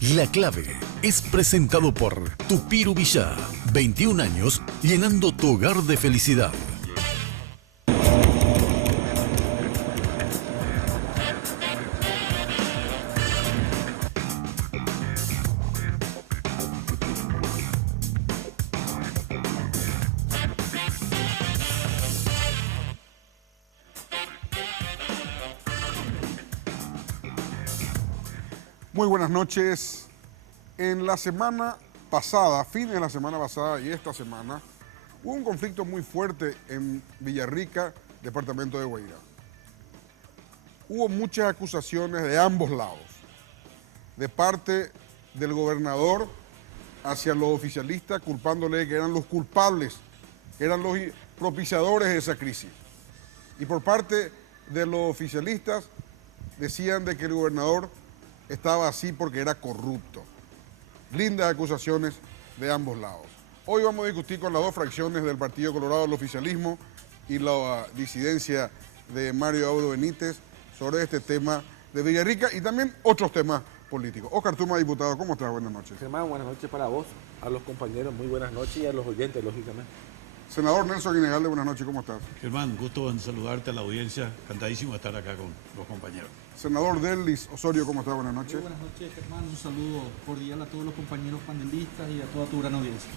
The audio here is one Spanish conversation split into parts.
La Clave es presentado por Tupiru Villá, 21 años llenando tu hogar de felicidad. Muy buenas noches. En la semana pasada, fines de la semana pasada y esta semana, hubo un conflicto muy fuerte en Villarrica, departamento de Guairá. Hubo muchas acusaciones de ambos lados, de parte del gobernador hacia los oficialistas, culpándole de que eran los culpables, que eran los propiciadores de esa crisis. Y por parte de los oficialistas decían de que el gobernador estaba así porque era corrupto. Lindas acusaciones de ambos lados. Hoy vamos a discutir con las dos fracciones del Partido Colorado, el oficialismo y la disidencia de Mario Audo Benítez sobre este tema de Villarrica y también otros temas políticos. Oscar Tuma, diputado, ¿cómo estás? Buenas noches. Germán, buenas noches para vos, a los compañeros, muy buenas noches y a los oyentes, lógicamente. Senador Nelson Guinegalde, buenas noches, ¿cómo estás? Germán, gusto en saludarte a la audiencia, encantadísimo de estar acá con los compañeros. Senador Delis Osorio, ¿cómo estás? Buenas noches. Muy buenas noches, Germán, un saludo cordial a todos los compañeros panelistas y a toda tu gran audiencia.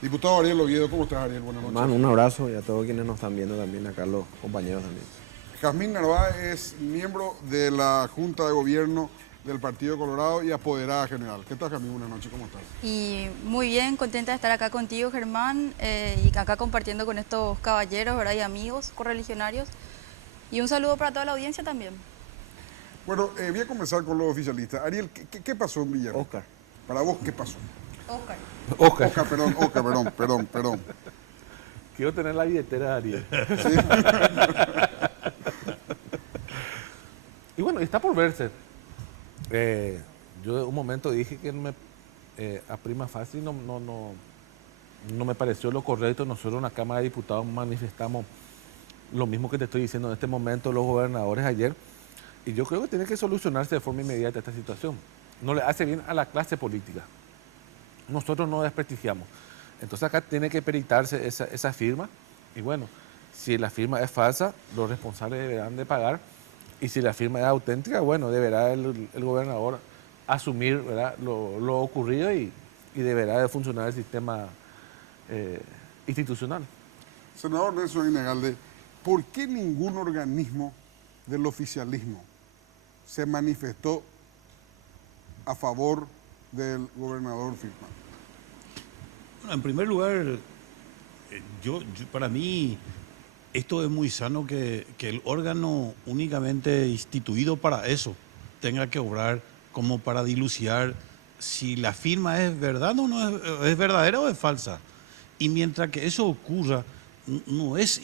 Diputado Ariel Oviedo, ¿cómo estás, Ariel? Buenas noches. Germán, un abrazo y a todos quienes nos están viendo también, acá los compañeros también. Jazmín Narváez es miembro de la Junta de Gobierno del Partido Colorado y apoderada general. ¿Qué tal, Jazmín? Buenas noches, ¿cómo estás? Y muy bien, contenta de estar acá contigo, Germán, y acá compartiendo con estos caballeros, ¿verdad? Y amigos correligionarios. Y un saludo para toda la audiencia también. Bueno, voy a comenzar con los oficialistas. Ariel, ¿qué pasó en Villarrica? Oscar. Para vos, ¿qué pasó? Oscar. Oscar, perdón. Quiero tener la billetera de Ariel. ¿Sí? Y bueno, está por verse. Yo en un momento dije que a prima facie no me pareció lo correcto. Nosotros en la Cámara de Diputados manifestamos lo mismo que te estoy diciendo en este momento los gobernadores ayer. Y yo creo que tiene que solucionarse de forma inmediata esta situación. No le hace bien a la clase política. Nosotros no desprestigiamos. Entonces acá tiene que peritarse esa firma. Y bueno, si la firma es falsa, los responsables deberán de pagar. Y si la firma es auténtica, bueno, deberá el gobernador asumir, ¿verdad?, lo ocurrido y deberá de funcionar el sistema institucional. Senador Nelson Guinegalde, ¿por qué ningún organismo del oficialismo se manifestó a favor del gobernador Filman? Bueno, en primer lugar, para mí esto es muy sano que el órgano únicamente instituido para eso tenga que obrar como para dilucidar si la firma es verdad o no es verdadera o es falsa. Y mientras que eso ocurra, no es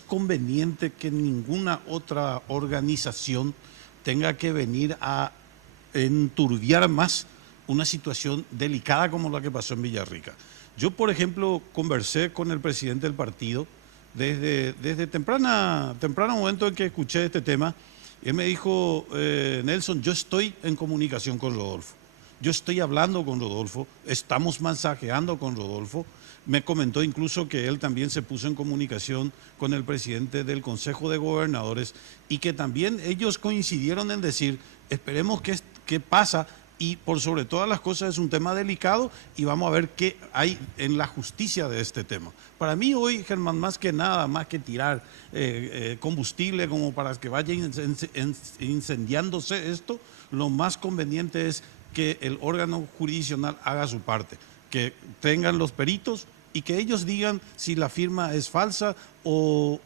conveniente que ninguna otra organización tenga que venir a enturbiar más una situación delicada como la que pasó en Villarrica. Yo, por ejemplo, conversé con el presidente del partido desde temprano momento en que escuché este tema. Él me dijo, Nelson, yo estoy en comunicación con Rodolfo. Yo estoy hablando con Rodolfo, estamos mensajeando con Rodolfo. Me comentó incluso que él también se puso en comunicación con el presidente del Consejo de Gobernadores y que también ellos coincidieron en decir, esperemos qué pasa y por sobre todas las cosas es un tema delicado y vamos a ver qué hay en la justicia de este tema. Para mí hoy, Germán, más que nada, más que tirar combustible como para que vaya incendiándose esto, lo más conveniente es que el órgano jurisdiccional haga su parte, que tengan los peritos y que ellos digan si la firma es falsa o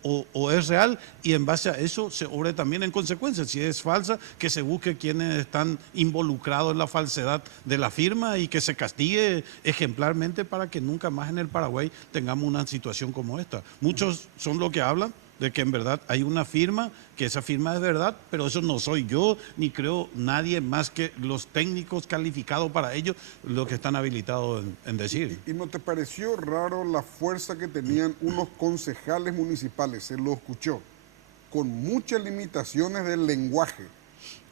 es real y en base a eso se obre también en consecuencia. Si es falsa, que se busque quienes están involucrados en la falsedad de la firma y que se castigue ejemplarmente para que nunca más en el Paraguay tengamos una situación como esta. Muchos son los que hablan de que en verdad hay una firma, que esa firma es verdad, pero eso no soy yo, ni creo nadie más que los técnicos calificados para ello, los que están habilitados en decir. ¿Y no te pareció raro la fuerza que tenían unos concejales municipales? Se lo escuchó, con muchas limitaciones del lenguaje,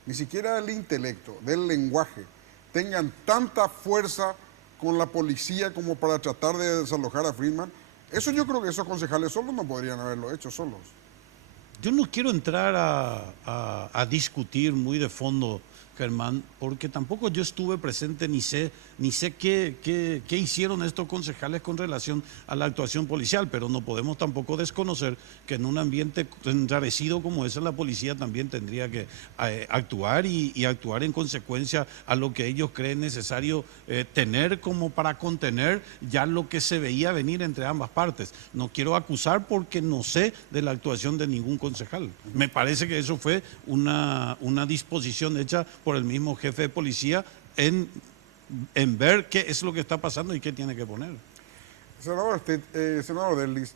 ni siquiera del intelecto, del lenguaje, tengan tanta fuerza con la policía como para tratar de desalojar a Friedman. Eso yo creo que esos concejales solos no podrían haberlo hecho solos. Yo no quiero entrar a discutir muy de fondo, Germán, porque tampoco yo estuve presente ni sé qué hicieron estos concejales con relación a la actuación policial, pero no podemos tampoco desconocer que en un ambiente enrarecido como ese la policía también tendría que actuar y actuar en consecuencia a lo que ellos creen necesario tener como para contener ya lo que se veía venir entre ambas partes. No quiero acusar porque no sé de la actuación de ningún concejal. Me parece que eso fue una disposición hecha por el mismo jefe de policía en ver qué es lo que está pasando y qué tiene que poner. Senador Derlis,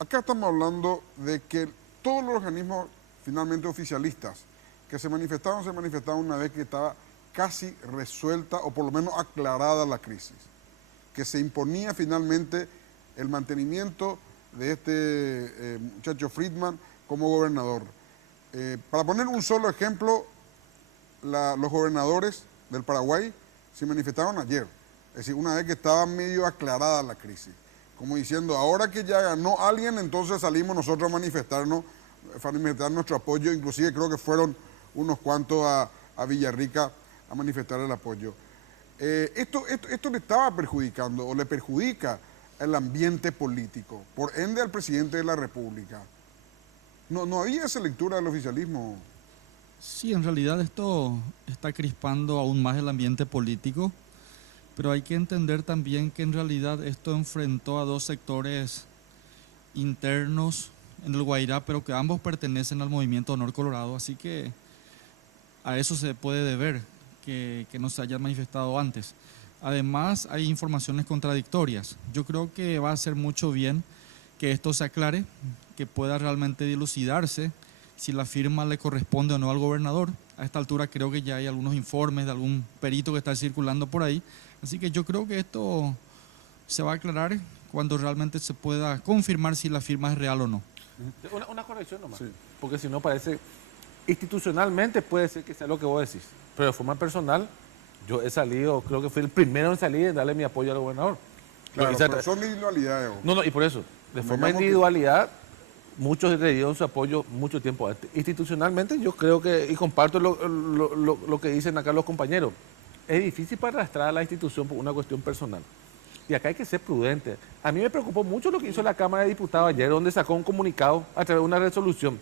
acá estamos hablando de que todos los organismos finalmente oficialistas que se manifestaron una vez que estaba casi resuelta o por lo menos aclarada la crisis, que se imponía finalmente el mantenimiento de este muchacho Friedman como gobernador. Para poner un solo ejemplo, los gobernadores del Paraguay se manifestaron ayer, es decir, una vez que estaba medio aclarada la crisis, como diciendo, ahora que ya ganó alguien, entonces salimos nosotros a manifestar nuestro apoyo, inclusive creo que fueron unos cuantos a Villarrica a manifestar el apoyo. Esto le estaba perjudicando o le perjudica el ambiente político, por ende al presidente de la República. No había esa lectura del oficialismo. Sí, en realidad esto está crispando aún más el ambiente político, pero hay que entender también que en realidad esto enfrentó a dos sectores internos en el Guairá, pero que ambos pertenecen al movimiento Honor Colorado, así que a eso se puede deber que no se haya manifestado antes. Además, hay informaciones contradictorias. Yo creo que va a hacer mucho bien que esto se aclare, que pueda realmente dilucidarse si la firma le corresponde o no al gobernador. A esta altura creo que ya hay algunos informes de algún perito que está circulando por ahí. Así que yo creo que esto se va a aclarar cuando realmente se pueda confirmar si la firma es real o no. Una corrección nomás, Sí. porque si no parece, institucionalmente puede ser que sea lo que vos decís, pero de forma personal, yo he salido, creo que fui el primero en salir en darle mi apoyo al gobernador. Claro, Esa- pero son individualidades. No, y por eso, de forma Digamos que- individualidad, muchos le dieron su apoyo mucho tiempo antes. Institucionalmente, yo creo que, y comparto lo que dicen acá los compañeros, es difícil para arrastrar a la institución por una cuestión personal. Y acá hay que ser prudente. A mí me preocupó mucho lo que hizo la Cámara de Diputados ayer, donde sacó un comunicado a través de una resolución.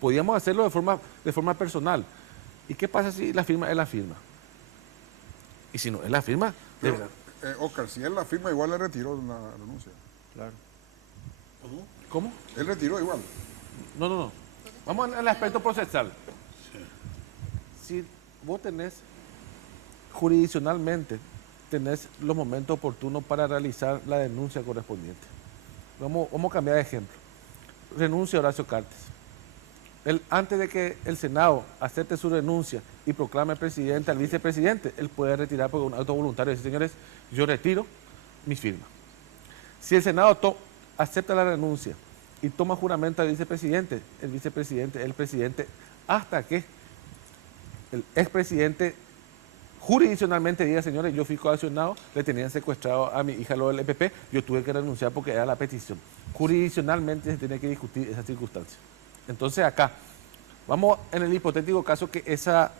Podíamos hacerlo de forma personal. ¿Y qué pasa si la firma es la firma? Y si no es la firma, de Pero, verdad. Oscar, si él la firma, igual le retiró la renuncia. Claro. ¿Cómo? Él retiró igual. No. Vamos al aspecto procesal. Si vos tenés jurisdiccionalmente, tenés los momentos oportunos para realizar la denuncia correspondiente. Vamos a cambiar de ejemplo. Renuncia Horacio Cartes. Él, antes de que el Senado acepte su renuncia y proclame presidente al vicepresidente, él puede retirar por un acto voluntario y decir, señores, yo retiro mi firma. Si el Senado acepta la renuncia y toma juramento al vicepresidente, el vicepresidente, el presidente, hasta que el expresidente jurisdiccionalmente diga, señores, yo fui coaccionado, le tenían secuestrado a mi hija lo del EPP, yo tuve que renunciar porque era la petición. Jurisdiccionalmente se tiene que discutir esa circunstancia. Entonces acá, vamos en el hipotético caso que esa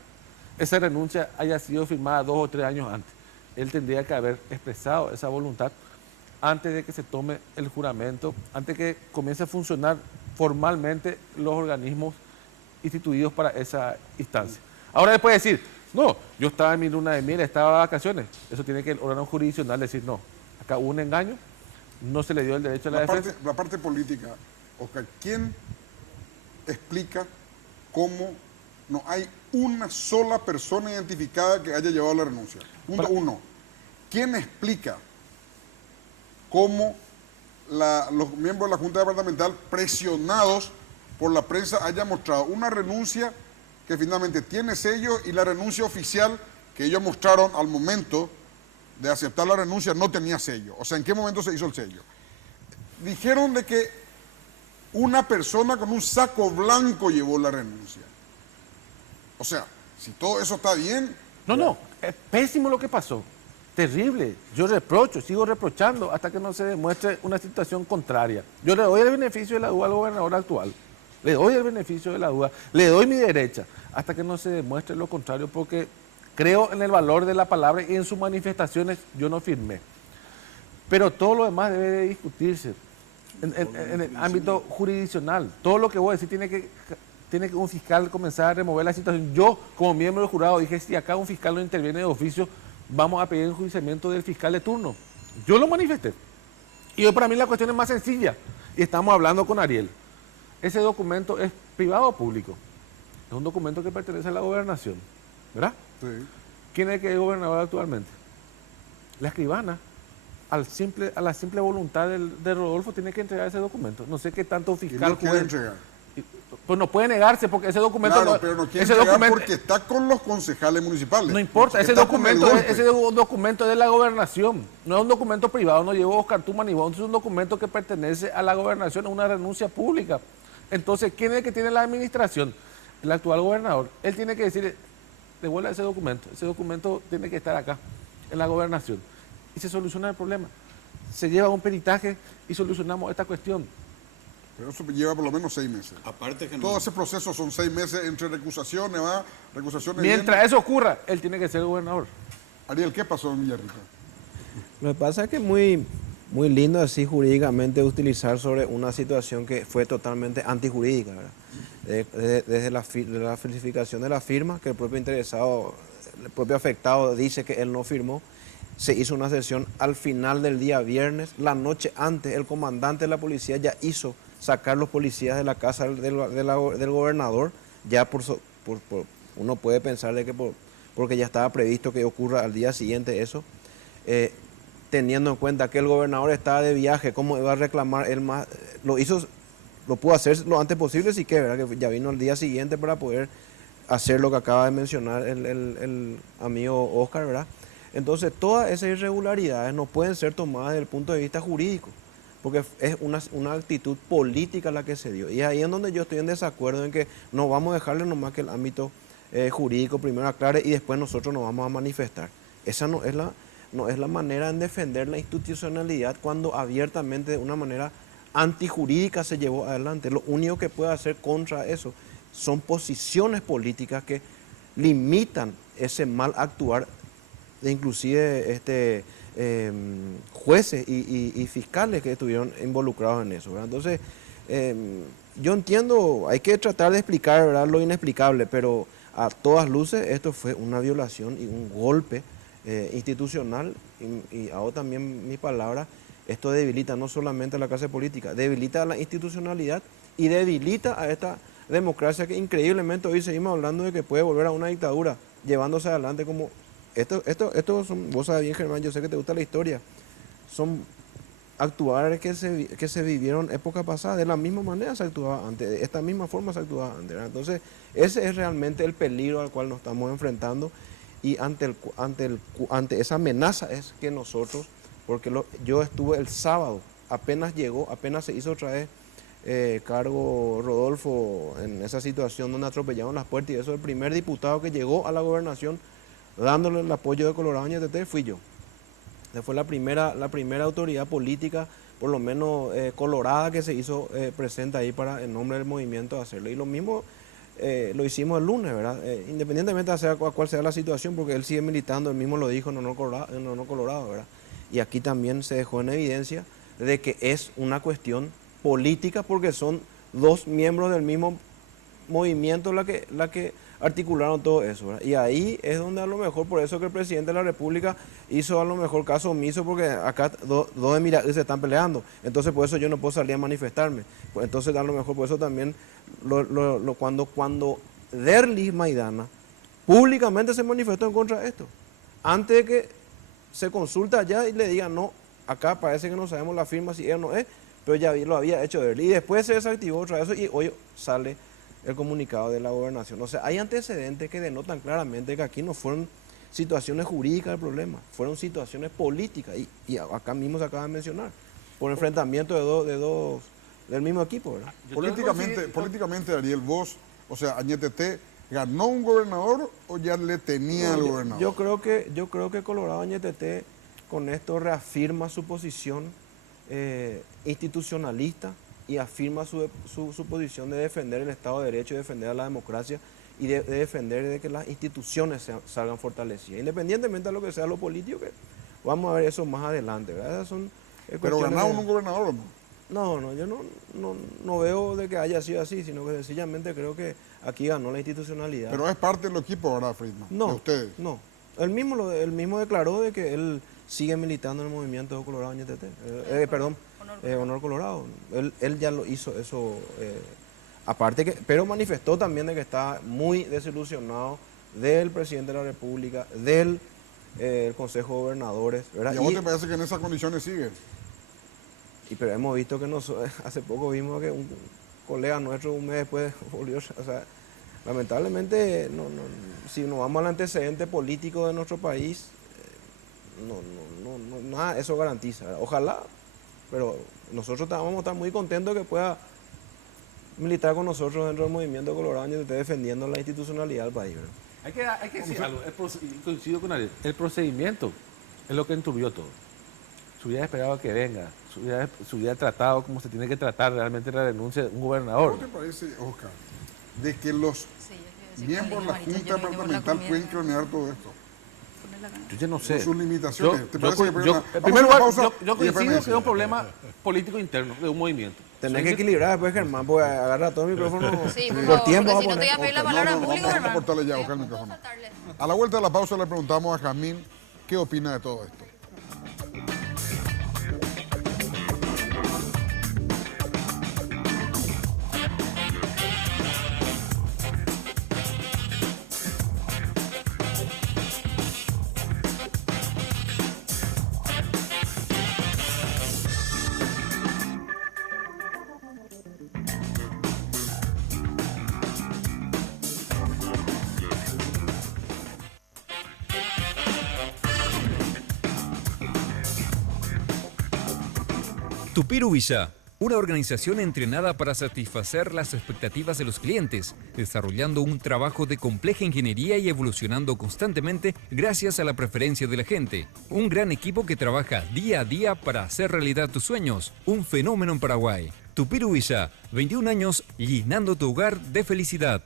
renuncia haya sido firmada 2 o 3 años antes. Él tendría que haber expresado esa voluntad antes de que se tome el juramento, antes que comience a funcionar formalmente los organismos instituidos para esa instancia. Ahora después decir, no, yo estaba en mi luna de miel, estaba de vacaciones. Eso tiene que el órgano jurisdiccional decir, no, acá hubo un engaño, no se le dio el derecho a la defensa. La parte política, Oscar, ¿quién explica cómo no hay una sola persona identificada que haya llevado la renuncia? Punto uno. ¿Quién explica cómo los miembros de la Junta Departamental, presionados por la prensa, hayan mostrado una renuncia que finalmente tiene sello y la renuncia oficial que ellos mostraron al momento de aceptar la renuncia no tenía sello? O sea, ¿en qué momento se hizo el sello? Dijeron de que una persona con un saco blanco llevó la renuncia. O sea, si todo eso está bien, No, es pésimo lo que pasó. Terrible. Yo reprocho, sigo reprochando hasta que no se demuestre una situación contraria. Yo le doy el beneficio de la duda al gobernador actual. Le doy el beneficio de la duda. Le doy mi derecha hasta que no se demuestre lo contrario, porque creo en el valor de la palabra y en sus manifestaciones yo no firmé. Pero todo lo demás debe de discutirse en el ámbito jurisdiccional. Todo lo que voy a decir tiene que un fiscal comenzar a remover la situación. Yo, como miembro del jurado, dije, si acá un fiscal no interviene de oficio, vamos a pedir el enjuiciamiento del fiscal de turno. Yo lo manifesté. Y hoy para mí la cuestión es más sencilla. Y estamos hablando con Ariel. Ese documento es privado o público. Es un documento que pertenece a la gobernación. ¿Verdad? Sí. ¿Quién es el que es gobernador actualmente? La escribana. A la simple voluntad de Rodolfo tiene que entregar ese documento. No sé qué tanto Y fiscal no quiere entregar. Pues no puede negarse porque ese documento... Claro, pero no quiere ese entregar documento porque está con los concejales municipales. no importa, ese Está con el documento, golpe. ese documento es de la gobernación. No es un documento privado, no llevó Oscar Tuma ni vos. Es un documento que pertenece a la gobernación, es una renuncia pública. Entonces, ¿quién es el que tiene la administración? El actual gobernador. Él tiene que decir, devuelva ese documento. Ese documento tiene que estar acá, en la gobernación. Y se soluciona el problema. Se lleva un peritaje y solucionamos esta cuestión. Pero eso lleva por lo menos 6 meses. Aparte que no. Todo ese proceso son 6 meses entre recusaciones, recusaciones. Mientras eso ocurra, él tiene que ser el gobernador. Ariel, ¿qué pasó en Villarrica? Lo que pasa es que es muy lindo así jurídicamente utilizar sobre una situación que fue totalmente antijurídica, ¿verdad? Desde la falsificación de la firma, que el propio interesado, el propio afectado dice que él no firmó. Se hizo una sesión al final del día viernes, la noche antes el comandante de la policía ya hizo sacar los policías de la casa del gobernador, ya uno puede pensar de que porque ya estaba previsto que ocurra al día siguiente eso, teniendo en cuenta que el gobernador estaba de viaje, cómo iba a reclamar él más, lo pudo hacer lo antes posible, sí que, ¿verdad? Que ya vino al día siguiente para poder hacer lo que acaba de mencionar el amigo Oscar, ¿verdad? Entonces, todas esas irregularidades no pueden ser tomadas desde el punto de vista jurídico, porque es una actitud política la que se dio. Y ahí es donde yo estoy en desacuerdo en que no vamos a dejarle nomás que el ámbito jurídico primero aclare y después nosotros nos vamos a manifestar. Esa no es la manera en defender la institucionalidad cuando abiertamente de una manera antijurídica se llevó adelante. Lo único que puede hacer contra eso son posiciones políticas que limitan ese mal actuar de inclusive jueces y fiscales que estuvieron involucrados en eso, ¿verdad? Entonces, yo entiendo, hay que tratar de explicar, ¿verdad?, lo inexplicable, pero a todas luces esto fue una violación y un golpe institucional y hago también mi palabra, esto debilita no solamente a la clase política, debilita a la institucionalidad y debilita a esta democracia que increíblemente hoy seguimos hablando de que puede volver a una dictadura, llevándose adelante como... Esto son, vos sabés bien, Germán, yo sé que te gusta la historia, son actuares que se vivieron época pasada, de la misma manera se actuaba antes, de esta misma forma se actuaba antes, ¿verdad? Entonces, ese es realmente el peligro al cual nos estamos enfrentando y ante esa amenaza es que nosotros, porque yo estuve el sábado, apenas se hizo otra vez cargo Rodolfo en esa situación donde atropellaron las puertas y eso, el primer diputado que llegó a la gobernación dándole el apoyo de Colorado Ñeteté fui yo. Esa fue la primera autoridad política, por lo menos colorada, que se hizo presente ahí para, en nombre del movimiento, hacerlo. Y lo mismo lo hicimos el lunes, ¿verdad? Independientemente de cuál sea la situación, porque él sigue militando, él mismo lo dijo en Honor Colorado, ¿verdad? Y aquí también se dejó en evidencia de que es una cuestión política, porque son dos miembros del mismo movimiento la que articularon todo eso, ¿verdad? Y ahí es donde a lo mejor, por eso que el presidente de la República hizo a lo mejor caso omiso, porque acá dos de Miraí se están peleando, entonces por eso yo no puedo salir a manifestarme. Pues entonces a lo mejor por eso también cuando Derlis Maidana públicamente se manifestó en contra de esto, antes de que se consulta allá y le digan no, acá parece que no sabemos la firma si es o no es, pero ya lo había hecho Derlis y después se desactivó otra vez y hoy sale el comunicado de la gobernación. O sea, hay antecedentes que denotan claramente que aquí no fueron situaciones jurídicas el problema, fueron situaciones políticas y acá mismo se acaba de mencionar, por enfrentamiento de dos del mismo equipo, ¿verdad? Políticamente, Ariel, vos, o sea, Añetete ¿Ganó un gobernador o ya le tenía al gobernador? Yo creo que Colorado Ñeteté con esto reafirma su posición institucionalista y afirma su posición de defender el Estado de Derecho, de defender a la democracia y de defender de que las instituciones salgan fortalecidas, independientemente de lo que sea lo político, que vamos a ver eso más adelante, ¿verdad? Esas son, ¿Pero cuestiones ganaron de- un gobernador o no? No, yo no veo de que haya sido así, sino que sencillamente creo que aquí ganó la institucionalidad. Pero es parte del equipo, ¿verdad, Friedman? De No, ustedes. no. Él mismo declaró de que él sigue militando en el movimiento Colorado Ñeteté. Honor Colorado. Él ya lo hizo eso. Aparte que, pero manifestó también de que está muy desilusionado del presidente de la República, del el Consejo de Gobernadores, ¿verdad? ¿Y a vos te parece que en esas condiciones sigue? Pero hemos visto que hace poco vimos que un colega nuestro un mes después volvió, o sea, lamentablemente si nos vamos al antecedente político de nuestro país, nada eso garantiza, ¿verdad? Ojalá, pero nosotros vamos a estar muy contentos de que pueda militar con nosotros dentro del movimiento Colorado y esté defendiendo la institucionalidad del país, ¿verdad? Hay que decir algo, coincido con Ariel, el procedimiento es lo que enturbió todo. Se hubiera esperado que venga, se hubiera tratado como se tiene que tratar realmente la renuncia de un gobernador. ¿Cómo te parece, Oscar, de que los Sí, yo iba a decir, miembros de la Marita, Junta yo vine por la Departamental comida. pueden cronear todo esto? Poner la gana. Yo ya no sé. Con sus limitaciones. ¿Te parece que en vamos primer a una lugar, pausa yo y después me coincido que decís? es un problema político interno de un movimiento. Tenés que equilibrar después, Germán, porque agarra todo el micrófono. Sí, por por favor, tiempo porque va si no te voy a pedir la No, palabra no, en público, vamos a hermano. cortarle ya, Voy a Oscar, el micrófono. faltarle. A la vuelta de la pausa le preguntamos a Jazmín qué opina de todo esto. Tupiru Villa, una organización entrenada para satisfacer las expectativas de los clientes, desarrollando un trabajo de compleja ingeniería y evolucionando constantemente gracias a la preferencia de la gente. Un gran equipo que trabaja día a día para hacer realidad tus sueños. Un fenómeno en Paraguay. Tupiru Villa, 21 años llenando tu hogar de felicidad.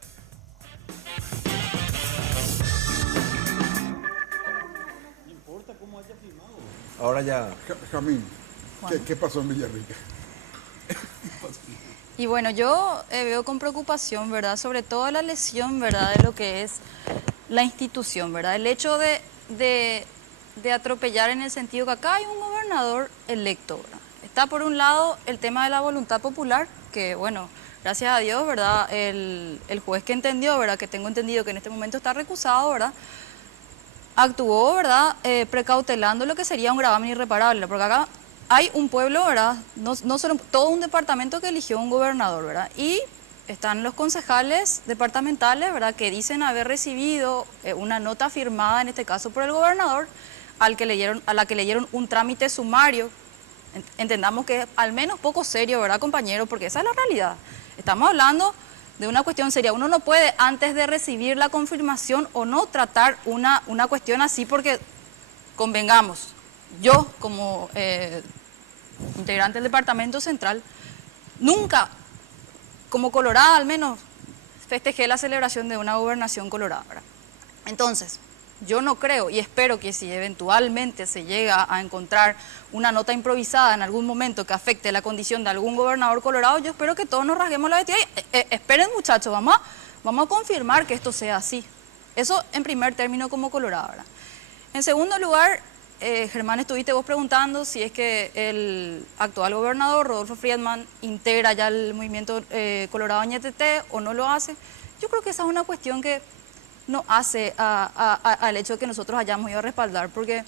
Ahora ya. Jazmín, ¿qué pasó en Villarrica? Y bueno, yo veo con preocupación, ¿verdad? Sobre todo la lesión, ¿verdad? De lo que es la institución, ¿verdad? El hecho de atropellar en el sentido que acá hay un gobernador electo, ¿verdad? Está por un lado el tema de la voluntad popular, que bueno, gracias a Dios, ¿verdad? El juez que entendió, ¿verdad? Que tengo entendido que en este momento está recusado, ¿verdad? Actuó, ¿verdad? Precautelando lo que sería un gravamen irreparable, porque acá hay un pueblo, ¿verdad? No solo todo un departamento que eligió un gobernador, ¿verdad? Y están los concejales departamentales, ¿verdad? Que dicen haber recibido una nota firmada, en este caso por el gobernador, a la que leyeron un trámite sumario. Entendamos que es al menos poco serio, ¿verdad, compañeros? Porque esa es la realidad. Estamos hablando de una cuestión seria. Uno no puede, antes de recibir la confirmación o no, tratar una cuestión así, porque convengamos, yo como integrante del Departamento Central, nunca, como colorada al menos, festejé la celebración de una gobernación colorada, ¿verdad? Entonces, yo no creo y espero que si eventualmente se llega a encontrar una nota improvisada en algún momento que afecte la condición de algún gobernador colorado, yo espero que todos nos rasguemos la vestida y esperen, muchachos, vamos a confirmar que esto sea así. Eso en primer término como colorado, ¿verdad? En segundo lugar, Germán, estuviste vos preguntando si es que el actual gobernador, Rodolfo Friedman, integra ya el movimiento Colorado Ñeteté o no lo hace. Yo creo que esa es una cuestión que no hace al hecho de que nosotros hayamos ido a respaldar, porque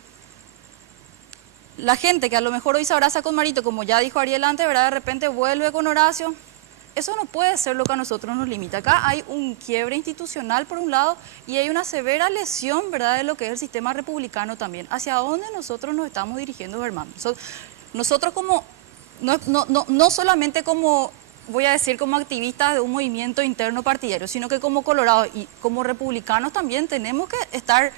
la gente que a lo mejor hoy se abraza con Marito, como ya dijo Ariel antes, ¿verdad? De repente vuelve con Horacio. Eso no puede ser lo que a nosotros nos limita. Acá hay un quiebre institucional por un lado y hay una severa lesión, ¿verdad?, de lo que es el sistema republicano también. ¿Hacia dónde nosotros nos estamos dirigiendo, Germán? Nosotros como, no solamente como voy a decir como activistas de un movimiento interno partidario, sino que como colorados y como republicanos también tenemos que estar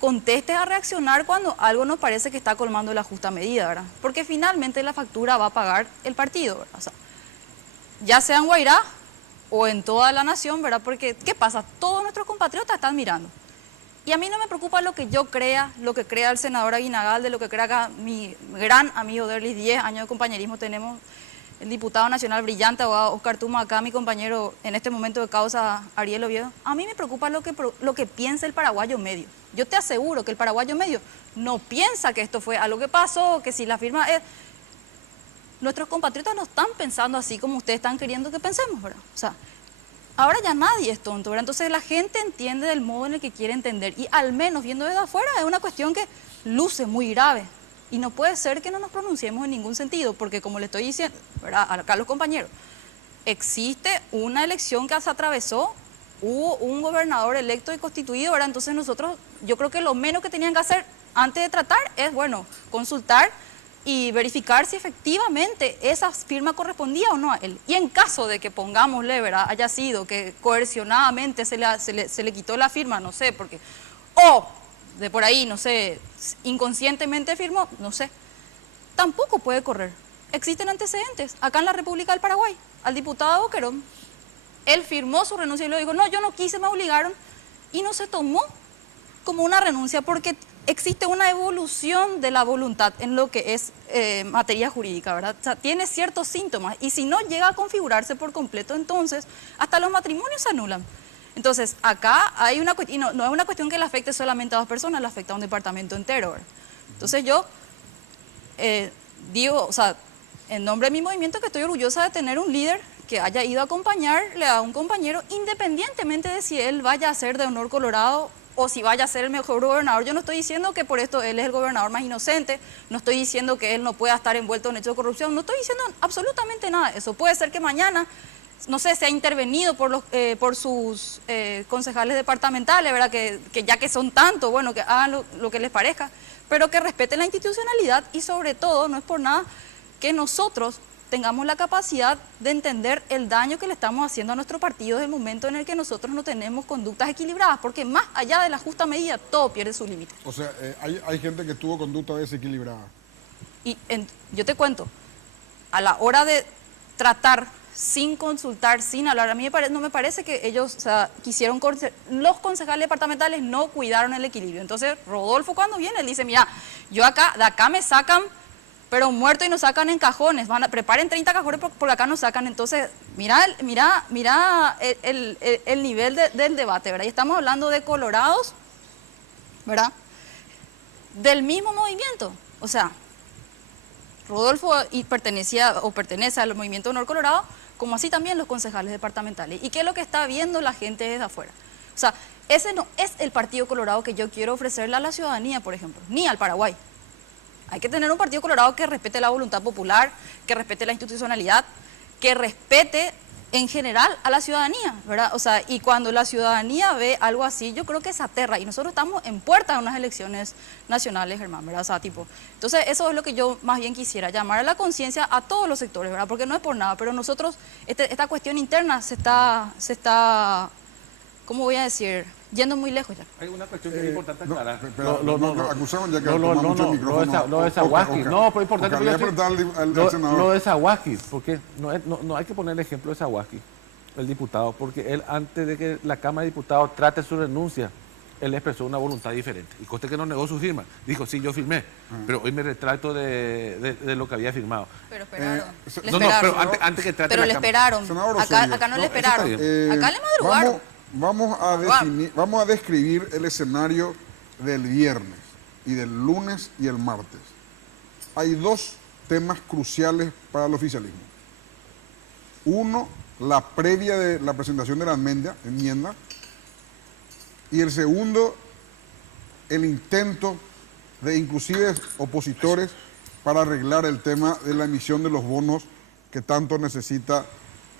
contestes a reaccionar cuando algo nos parece que está colmando la justa medida, ¿verdad? Porque finalmente la factura va a pagar el partido, ¿verdad? O sea, ya sea en Guairá o en toda la nación, ¿verdad? Porque, ¿qué pasa? Todos nuestros compatriotas están mirando. Y a mí no me preocupa lo que yo crea, lo que crea el senador Aguinaldo, lo que crea acá mi gran amigo Derlis, 10 años de compañerismo tenemos, el diputado nacional brillante, abogado Oscar Tuma, acá mi compañero en este momento de causa, Ariel Oviedo. A mí me preocupa lo que piensa el paraguayo medio. Yo te aseguro que el paraguayo medio no piensa que esto fue algo que pasó, que si la firma es... Nuestros compatriotas no están pensando así como ustedes están queriendo que pensemos, ¿verdad? O sea, ahora ya nadie es tonto, ¿verdad? Entonces la gente entiende del modo en el que quiere entender. Y al menos viendo desde afuera es una cuestión que luce muy grave. Y no puede ser que no nos pronunciemos en ningún sentido, porque como le estoy diciendo, ¿verdad?, acá a los compañeros, existe una elección que se atravesó, hubo un gobernador electo y constituido, ¿verdad? Entonces nosotros, yo creo que lo menos que tenían que hacer antes de tratar es, bueno, consultar y verificar si efectivamente esa firma correspondía o no a él. Y en caso de que, pongámosle, ¿verdad?, haya sido que coercionadamente se le quitó la firma, no sé, porque... O de por ahí, no sé, inconscientemente firmó, no sé, tampoco puede correr. Existen antecedentes. Acá en la República del Paraguay, al diputado Boquerón, él firmó su renuncia y le dijo, no, yo no quise, me obligaron, y no se tomó como una renuncia porque existe una evolución de la voluntad en lo que es materia jurídica, ¿verdad? O sea, tiene ciertos síntomas y si no llega a configurarse por completo, entonces hasta los matrimonios se anulan. Entonces, acá hay una cuestión, y no es una cuestión que le afecte solamente a 2 personas, le afecta a un departamento entero, ¿verdad? Entonces yo digo, o sea, en nombre de mi movimiento que estoy orgullosa de tener un líder que haya ido a acompañarle a un compañero, independientemente de si él vaya a ser de honor colorado o si vaya a ser el mejor gobernador. Yo no estoy diciendo que por esto él es el gobernador más inocente, no estoy diciendo que él no pueda estar envuelto en hechos de corrupción, no estoy diciendo absolutamente nada de eso. Puede ser que mañana, no sé, se ha intervenido por sus concejales departamentales, ¿verdad? Que ya que son tantos, bueno, que hagan lo que les parezca, pero que respeten la institucionalidad y sobre todo, no es por nada, que nosotros tengamos la capacidad de entender el daño que le estamos haciendo a nuestro partido desde el momento en el que nosotros no tenemos conductas equilibradas, porque más allá de la justa medida, todo pierde su límite. O sea, hay gente que tuvo conducta desequilibrada. Y yo te cuento, a la hora de tratar sin consultar, sin hablar, a mí no me parece que ellos, o sea, quisieron, los concejales departamentales no cuidaron el equilibrio. Entonces, Rodolfo cuando viene, él dice, mira, yo acá, de acá me sacan, pero muerto y nos sacan en cajones, preparen 30 cajones porque acá nos sacan. Entonces, mira el nivel del debate, ¿verdad? Y estamos hablando de colorados, ¿verdad?, del mismo movimiento. O sea, Rodolfo pertenece al movimiento Honor Colorado, como así también los concejales departamentales. ¿Y qué es lo que está viendo la gente desde afuera? O sea, ese no es el Partido Colorado que yo quiero ofrecerle a la ciudadanía, por ejemplo, ni al Paraguay. Hay que tener un Partido Colorado que respete la voluntad popular, que respete la institucionalidad, que respete en general a la ciudadanía, ¿verdad? O sea, y cuando la ciudadanía ve algo así, yo creo que se aterra. Y nosotros estamos en puerta de unas elecciones nacionales, Germán, ¿verdad? O sea, tipo, entonces eso es lo que yo más bien quisiera, llamar a la conciencia a todos los sectores, ¿verdad? Porque no es por nada, pero nosotros, esta cuestión interna se está, ¿cómo voy a decir?, yendo muy lejos ya. Hay una cuestión que es importante aclarar. Acusaban ya que toma mucho el micrófono. Lo de Zahuasqui. No, pero es importante. Lo de senador. Zahuasqui, porque no hay que poner el ejemplo de Zahuasqui, el diputado, porque él, antes de que la Cámara de Diputados trate su renuncia, él expresó una voluntad diferente. Y conste que no negó su firma. Dijo, sí, yo firmé, pero hoy me retracto de lo que había firmado. Pero esperaron. Pero antes que trate pero la le esperaron. Acá no le esperaron. Acá le madrugaron. Vamos a describir el escenario del viernes y del lunes y el martes. Hay 2 temas cruciales para el oficialismo. Uno, la previa de la presentación de la enmienda. Y el segundo, el intento de inclusive opositores para arreglar el tema de la emisión de los bonos que tanto necesita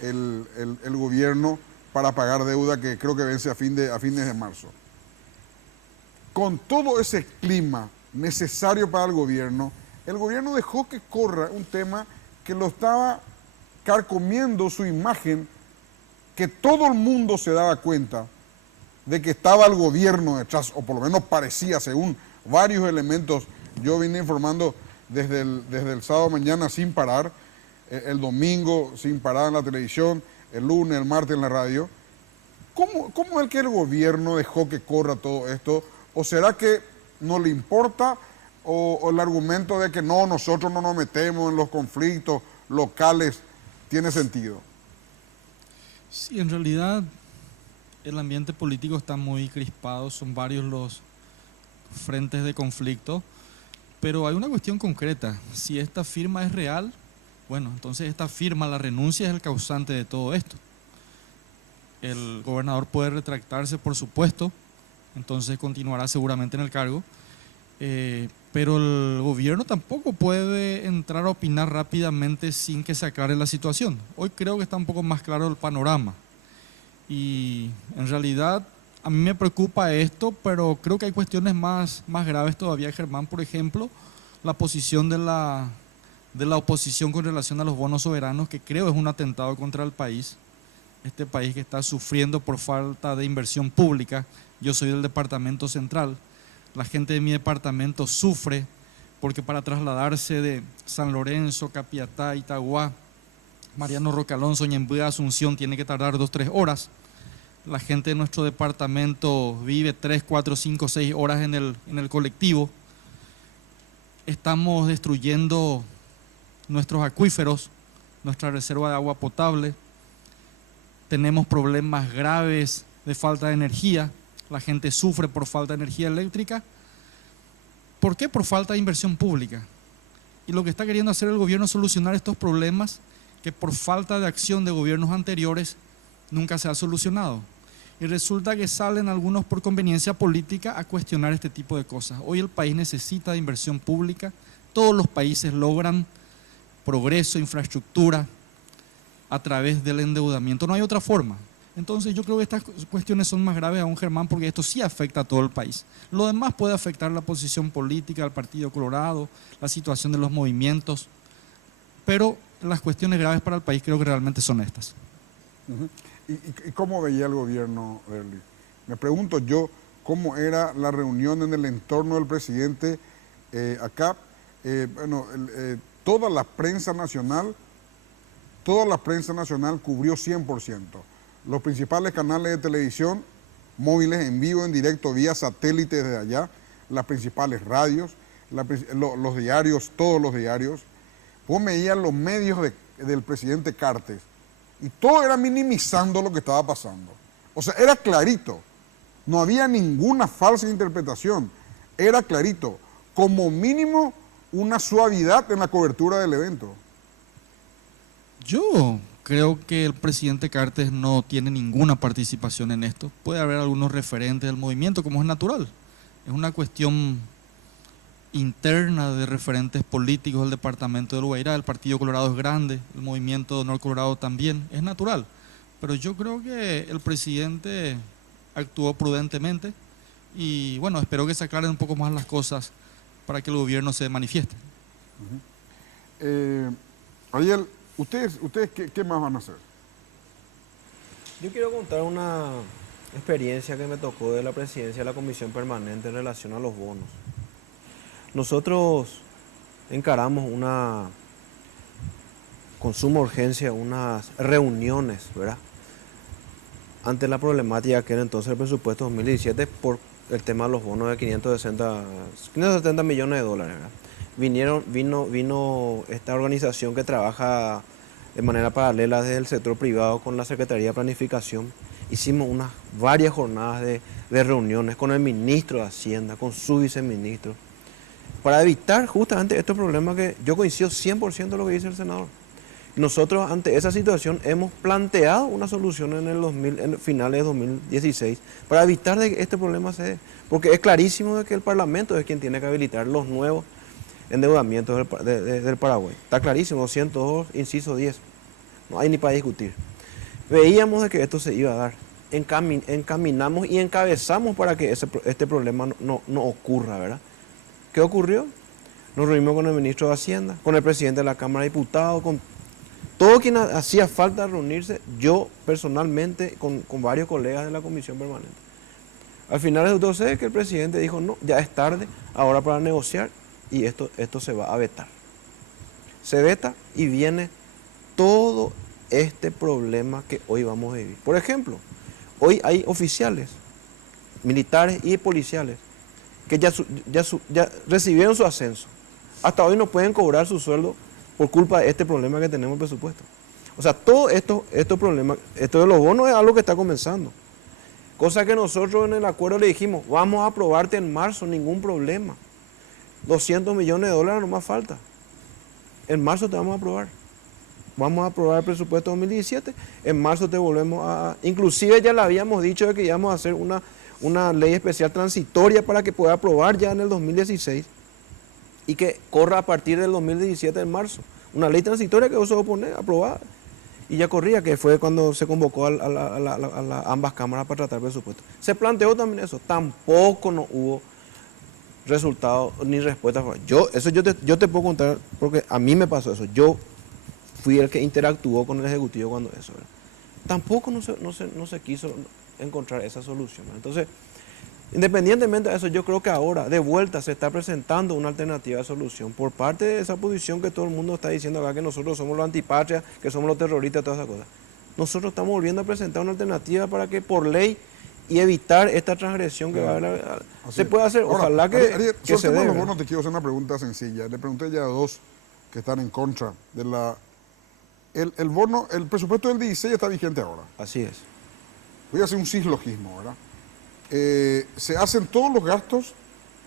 el gobierno para pagar deuda que creo que vence a fines de marzo. Con todo ese clima necesario para el gobierno dejó que corra un tema que lo estaba carcomiendo su imagen, que todo el mundo se daba cuenta de que estaba el gobierno detrás, o por lo menos parecía, según varios elementos. Yo vine informando desde el sábado mañana sin parar, el domingo sin parar en la televisión, el lunes, el martes en la radio. ¿Cómo es que el gobierno dejó que corra todo esto? ¿O será que no le importa? ¿O el argumento de que no, nosotros no nos metemos en los conflictos locales tiene sentido? Sí, en realidad el ambiente político está muy crispado, son varios los frentes de conflicto, pero hay una cuestión concreta. Si esta firma es real, bueno, entonces esta firma, la renuncia, es el causante de todo esto. El gobernador puede retractarse, por supuesto, entonces continuará seguramente en el cargo, pero el gobierno tampoco puede entrar a opinar rápidamente sin que se aclare la situación. Hoy creo que está un poco más claro el panorama y en realidad a mí me preocupa esto, pero creo que hay cuestiones más graves todavía, Germán. Por ejemplo, la posición de la oposición con relación a los bonos soberanos, que creo es un atentado contra el país. Este país que está sufriendo por falta de inversión pública. Yo soy del departamento central. La gente de mi departamento sufre porque para trasladarse de San Lorenzo, Capiatá, Itagua, Mariano Roque Alonso, Ñemby, Asunción, tiene que tardar 2-3 horas. La gente de nuestro departamento vive 3, 4, 5, 6 horas en el colectivo. Estamos destruyendo nuestros acuíferos, nuestra reserva de agua potable. Tenemos problemas graves de falta de energía. La gente sufre por falta de energía eléctrica. ¿Por qué? Por falta de inversión pública. Y lo que está queriendo hacer el gobierno es solucionar estos problemas que por falta de acción de gobiernos anteriores nunca se ha solucionado. Y resulta que salen algunos por conveniencia política a cuestionar este tipo de cosas. Hoy el país necesita de inversión pública. Todos los países logran progreso, infraestructura a través del endeudamiento. No hay otra forma. Entonces yo creo que estas cuestiones son más graves aún, Germán, porque esto sí afecta a todo el país. Lo demás puede afectar la posición política del Partido Colorado, la situación de los movimientos, pero las cuestiones graves para el país creo que realmente son estas. ¿Y cómo veía el gobierno, Derli? Me pregunto yo cómo era la reunión en el entorno del presidente acá. Toda la prensa nacional cubrió 100%. Los principales canales de televisión, móviles en vivo, en directo, vía satélite desde allá, las principales radios, los diarios, todos los diarios. Vos veías los medios del presidente Cartes y todo era minimizando lo que estaba pasando. O sea, era clarito, no había ninguna falsa interpretación, era clarito, como mínimo una suavidad en la cobertura del evento. Yo creo que el presidente Cartes no tiene ninguna participación en esto. Puede haber algunos referentes del movimiento, como es natural. Es una cuestión interna de referentes políticos del departamento del Guairá. El Partido Colorado es grande, el movimiento Honor Colorado también, es natural. Pero yo creo que el presidente actuó prudentemente y bueno, espero que se aclaren un poco más las cosas para que el gobierno se manifieste. Ariel, ¿Ustedes qué más van a hacer? Yo quiero contar una experiencia que me tocó de la presidencia de la Comisión Permanente en relación a los bonos. Nosotros encaramos con suma urgencia unas reuniones, ¿verdad? Ante la problemática que era entonces el presupuesto 2017 por el tema de los bonos de 570 millones de dólares, ¿verdad? Vino esta organización que trabaja de manera paralela desde el sector privado con la Secretaría de Planificación. Hicimos varias jornadas de reuniones con el ministro de Hacienda, con su viceministro, para evitar justamente estos problemas que yo coincido 100% de lo que dice el senador. Nosotros ante esa situación hemos planteado una solución en finales de 2016 para evitar de que este problema se dé, porque es clarísimo de que el Parlamento es quien tiene que habilitar los nuevos endeudamientos del Paraguay. Está clarísimo, 202, inciso 10. No hay ni para discutir. Veíamos de que esto se iba a dar. Encaminamos y encabezamos para que este problema no ocurra, ¿verdad? ¿Qué ocurrió? Nos reunimos con el ministro de Hacienda, con el presidente de la Cámara de Diputados, con Todo quien hacía falta reunirse, yo personalmente, con varios colegas de la comisión permanente. Al final resultó ser que el presidente dijo, no, ya es tarde, ahora para negociar, y esto se va a vetar. Se veta y viene todo este problema que hoy vamos a vivir. Por ejemplo, hoy hay oficiales, militares y policiales, que ya recibieron su ascenso. Hasta hoy no pueden cobrar su sueldo por culpa de este problema que tenemos en el presupuesto. O sea, todo estos problemas, esto de los bonos es algo que está comenzando. Cosa que nosotros en el acuerdo le dijimos, vamos a aprobarte en marzo, ningún problema. 200 millones de dólares no más falta. En marzo te vamos a aprobar. Vamos a aprobar el presupuesto 2017, en marzo te volvemos a... Inclusive ya le habíamos dicho de que íbamos a hacer una ley especial transitoria para que pueda aprobar ya en el 2016 y que corra a partir del 2017 en marzo. Una ley transitoria que vos se va a poner aprobada. Y ya corría, que fue cuando se convocó a ambas cámaras para tratar el presupuesto. Se planteó también eso, tampoco no hubo resultado ni respuesta. Yo te puedo contar, porque a mí me pasó eso. Yo fui el que interactuó con el Ejecutivo cuando eso, ¿verdad? Tampoco no se quiso encontrar esa solución. Entonces, independientemente de eso, yo creo que ahora, de vuelta, se está presentando una alternativa de solución por parte de esa posición que todo el mundo está diciendo acá, que nosotros somos los antipatria, que somos los terroristas, todas esas cosas. Nosotros estamos volviendo a presentar una alternativa para que por ley y evitar esta transgresión que va a haber. Se puede hacer, ahora, ojalá que, Ariel, que se dé. los bonos, te quiero hacer una pregunta sencilla. Le pregunté ya a dos que están en contra de la... El bono, el presupuesto del 16 está vigente ahora. Así es. Voy a hacer un sislogismo, ¿verdad? Se hacen todos los gastos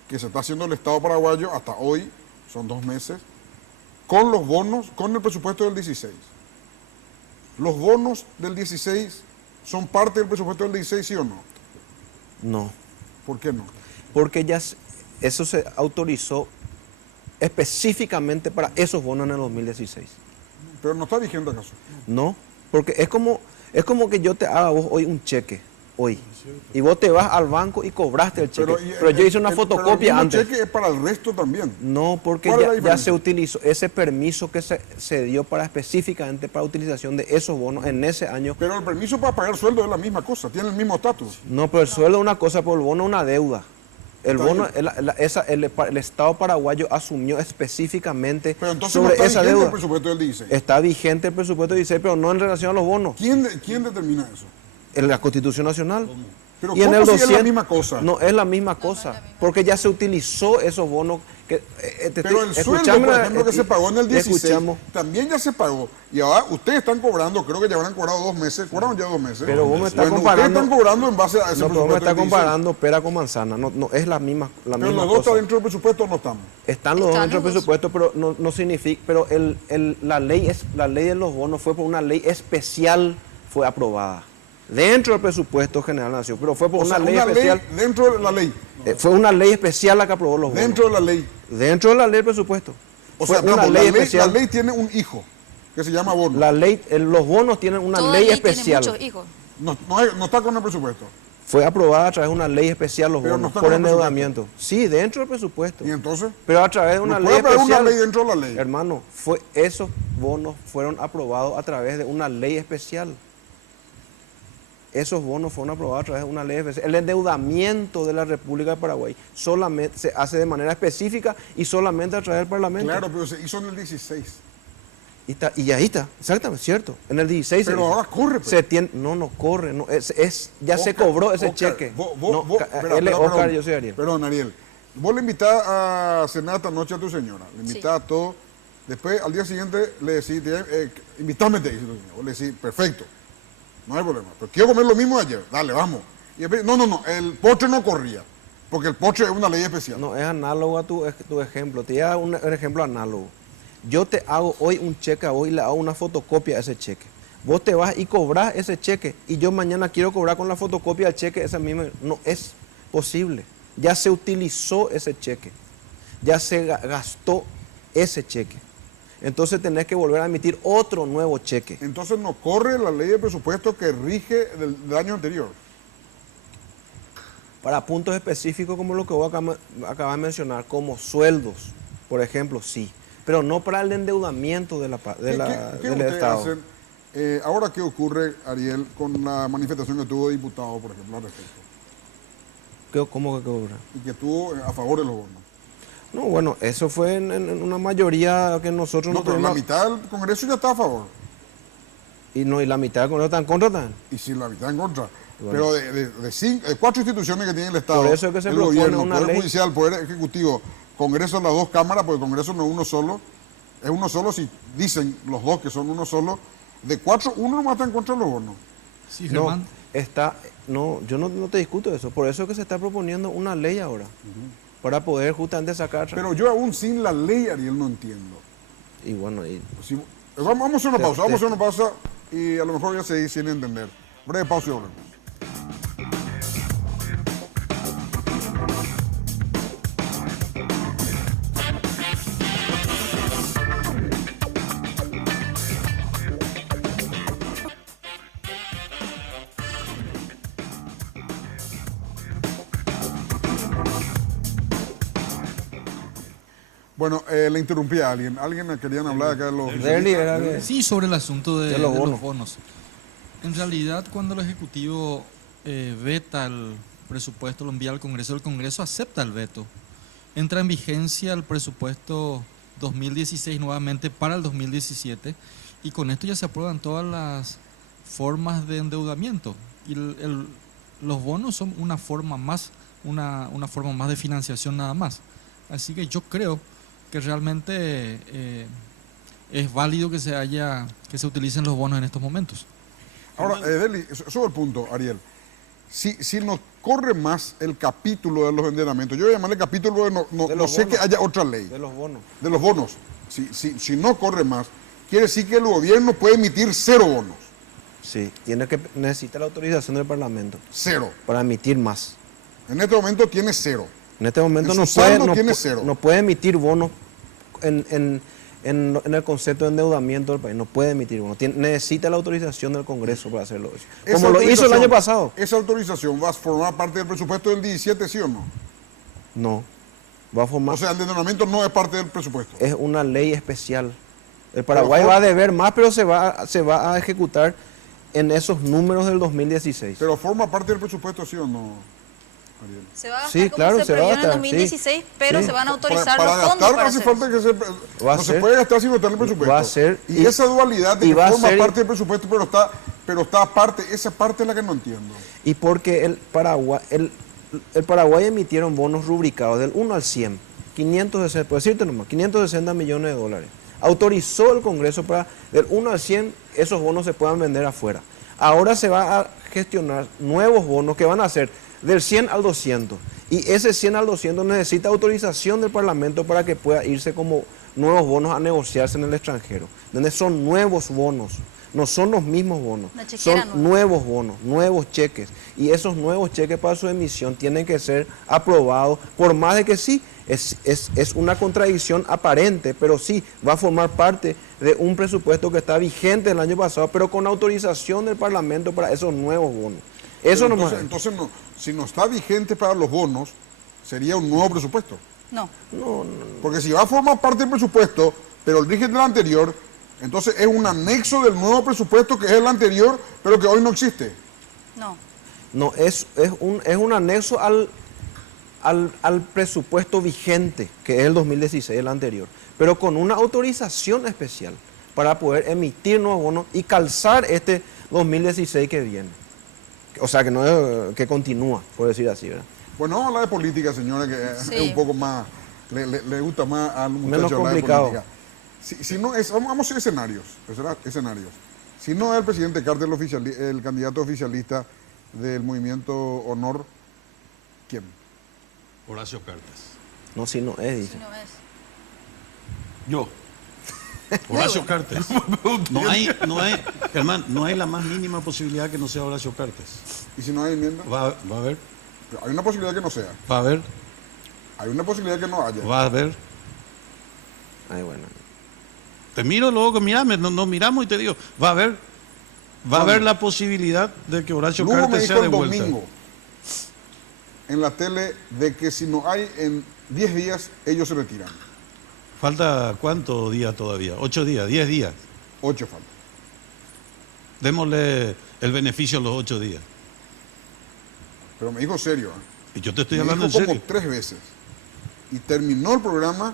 que se está haciendo el Estado paraguayo hasta hoy, son 2 meses, con los bonos, con el presupuesto del 16. ¿Los bonos del 16 son parte del presupuesto del 16, sí o no? No. ¿Por qué no? Porque ya eso se autorizó específicamente para esos bonos en el 2016. ¿Pero no está vigente acaso? No, porque es como que yo te haga vos hoy un cheque, hoy, y vos te vas al banco y cobraste el cheque. Pero yo hice una fotocopia antes. ¿El cheque es para el resto también? No, porque ya se utilizó ese permiso que se dio específicamente para utilización de esos bonos en ese año. Pero el permiso para pagar sueldo es la misma cosa, tiene el mismo estatus. No, pero el sueldo es una cosa, pero el bono es una deuda. El bono, el Estado paraguayo asumió específicamente sobre esa deuda. El presupuesto del 16. Está vigente el presupuesto del 16, pero no en relación a los bonos. ¿Quién determina eso? En la Constitución Nacional. Pero y en el 200, es la misma cosa? No, es la misma cosa, porque ya se utilizó esos bonos. Pero el sueldo, por ejemplo, que se pagó en el 16, también ya se pagó. Y ahora ustedes están cobrando, creo que ya habrán cobrado 2 meses, cobraron ya 2 meses. Pero vos me estás comparando. Ustedes están cobrando en base a ese presupuesto. No, vos me estás comparando pera con manzana, no es la misma cosa. Pero los dos están dentro del presupuesto o no estamos. Están los dos dentro del presupuesto, pero no significa, pero la ley de los bonos fue por una ley especial, fue aprobada. Dentro del presupuesto general de la nación, pero fue por una ley especial. Dentro de la ley. Fue una ley especial la que aprobó los bonos. Dentro de la ley. Dentro de la ley del presupuesto. O sea, una ley especial. La ley tiene un hijo que se llama bono. La ley, los bonos tienen una ley especial. Tiene muchos hijos. No está con el presupuesto. Fue aprobada a través de una ley especial los bonos por endeudamiento. Sí, dentro del presupuesto. ¿Y entonces? Pero a través de una ley especial. una ley dentro de la ley. Hermano, esos bonos fueron aprobados a través de una ley especial. Esos bonos fueron aprobados a través de una ley especial. El endeudamiento de la República de Paraguay solamente se hace de manera específica y solamente a través del Parlamento. Claro, pero se hizo en el 16. Y ahí está, exactamente, cierto. En el 16. Pero ahora corre. Pues. No corre. No, ya se cobró ese cheque. Oscar, yo soy Ariel. Perdón, Ariel. Vos le invitás a cenar esta noche a tu señora. Le invitás a todo. Después, al día siguiente, le decís, invítame, te dice tu señora. Vos le decís, perfecto. No hay problema. Pero quiero comer lo mismo de ayer. Dale, vamos. Y después, no. El postre no corría. Porque el postre es una ley especial. No, es análogo a tu ejemplo. Te voy a dar un ejemplo análogo. Yo te hago hoy un cheque a vos y le hago una fotocopia a ese cheque. Vos te vas y cobras ese cheque y yo mañana quiero cobrar con la fotocopia del cheque esa misma. No es posible. Ya se utilizó ese cheque. Ya se gastó ese cheque. Entonces tenés que volver a emitir otro nuevo cheque. Entonces no corre la ley de presupuesto que rige del año anterior. Para puntos específicos como lo que vos acabas de mencionar, como sueldos, por ejemplo, sí. pero no para el endeudamiento de ¿Qué del ustedes Estado. hacen? Ahora, ¿qué ocurre, Ariel, con la manifestación que tuvo diputado, por ejemplo, al respecto? ¿Cómo que ocurre? Y que tuvo a favor de los bonos. No, bueno, eso fue en una mayoría que nosotros No, no pero la tuvimos. mitad del Congreso ya está a favor. Y la mitad del Congreso está en contra también. Y si la mitad en contra. Bueno. Pero de 4 instituciones que tiene el Estado, Por eso es que se el propone gobierno, una Poder ley. Judicial, Poder Ejecutivo, Congreso, las dos cámaras, porque el Congreso no es uno solo, es uno solo si dicen los dos que son uno solo. De 4, uno nomás está en contra de los bonos. Sí, No, Germán. yo no te discuto eso. Por eso es que se está proponiendo una ley ahora. Para poder justamente sacar. Pero yo aún sin la ley, Ariel, no entiendo. Y bueno, Vamos a hacer una pausa, Te- vamos a hacer una pausa y a lo mejor ya seguir sin entender. Breve pausa y volvemos. Bueno, le interrumpí a alguien. Alguien me querían hablar acá de los... Derli era que- Sí, sobre el asunto De los de bonos. los bonos. En realidad, cuando el Ejecutivo veta el presupuesto, lo envía al Congreso, el Congreso acepta el veto. Entra en vigencia el presupuesto 2016 nuevamente para el 2017 y con esto ya se aprueban todas las formas de endeudamiento. Y los bonos son una forma más, una forma más de financiación nada más. Así que yo creo que realmente es válido que se utilicen los bonos en estos momentos. Ahora, Deli, sobre el punto, Ariel. Si nos corre más el capítulo de los endeudamientos, yo voy a llamarle capítulo porque no los sé bonos. que haya otra ley. De los bonos. De los bonos. Si no corre más, quiere decir que el gobierno puede emitir 0 bonos. Sí, necesita la autorización del Parlamento 0. para emitir más. En este momento tiene 0. En este momento En no su puede, saldo tiene cero. no puede emitir bonos en el concepto de endeudamiento del país. No puede emitir bonos. Necesita la autorización del Congreso para hacerlo eso. Esa Como lo hizo el autorización- año pasado. ¿Esa autorización va a formar parte del presupuesto del 17, sí o no? No. Va a formar. O sea, el endeudamiento no es parte del presupuesto. Es una ley especial. El Paraguay Pero va a deber más, pero se va a ejecutar en esos números del 2016. Pero forma parte del presupuesto, sí o no, Ariel. Se va a gastar Sí, como claro, se se va a previó en el gastar, 2016, pero sí. se van a autorizar Para los fondos gastar para hace hacer falta eso. que Va a no se ser- puede gastar sin estar en el presupuesto. va a ser- y esa dualidad de y que va a forma ser- parte del presupuesto, pero está aparte, esa parte es la que no entiendo. Y porque el Paraguay emitieron bonos rubricados del 1 al 100, 560, por decirte nomás, 560 millones de dólares. Autorizó el Congreso para del 1 al 100 esos bonos se puedan vender afuera. Ahora se va a gestionar nuevos bonos que van a ser del 100 al 200. Y ese 100 al 200 necesita autorización del Parlamento para que pueda irse como nuevos bonos a negociarse en el extranjero. Donde son nuevos bonos, no son los mismos bonos, Una son chequera nueva. nuevos bonos, nuevos cheques. Y esos nuevos cheques para su emisión tienen que ser aprobados, por más de que sí, es una contradicción aparente, pero sí, va a formar parte de un presupuesto que está vigente el año pasado, pero con autorización del Parlamento para esos nuevos bonos. Eso Pero nomás. entonces no, si no está vigente para los bonos, sería un nuevo presupuesto. No, Porque si va a formar parte del presupuesto, pero el origen del anterior, entonces es un anexo del nuevo presupuesto que es el anterior, pero que hoy no existe. no. No, es un anexo al presupuesto vigente, que es el 2016, el anterior, pero con una autorización especial para poder emitir nuevos bonos y calzar este 2016 que viene. O sea, que no es, que continúa, por decir así, ¿verdad? Bueno, vamos a hablar de política, señora, que Sí. es un poco más, le gusta más a los Menos muchachos hablar de complicado. política. Si no es, vamos a escenarios, escenarios. Si no es el presidente Carter el candidato oficialista del movimiento Honor, ¿quién? Horacio Cartes. No, si no es, dice. Si no es. Yo. Horacio Cartes. Germán, no hay la más mínima posibilidad que no sea Horacio Cartes. Y si no hay enmienda, Va a haber, hay una posibilidad que no sea, va a haber, hay una posibilidad que no haya. va a haber. Ay, bueno. Te miro luego, mirame, nos miramos y te digo, va a haber la posibilidad de que Horacio Lugo me Cartes dijo sea de el vuelta. domingo en la tele de que si no hay en 10 días, ellos se retiran. Falta cuántos días todavía, 8 días, 10 días. 8 faltan. Démosle el beneficio a los 8 días. Pero me dijo serio. Y yo te estoy Me hablando en dijo como serio. 3 veces. Y terminó el programa,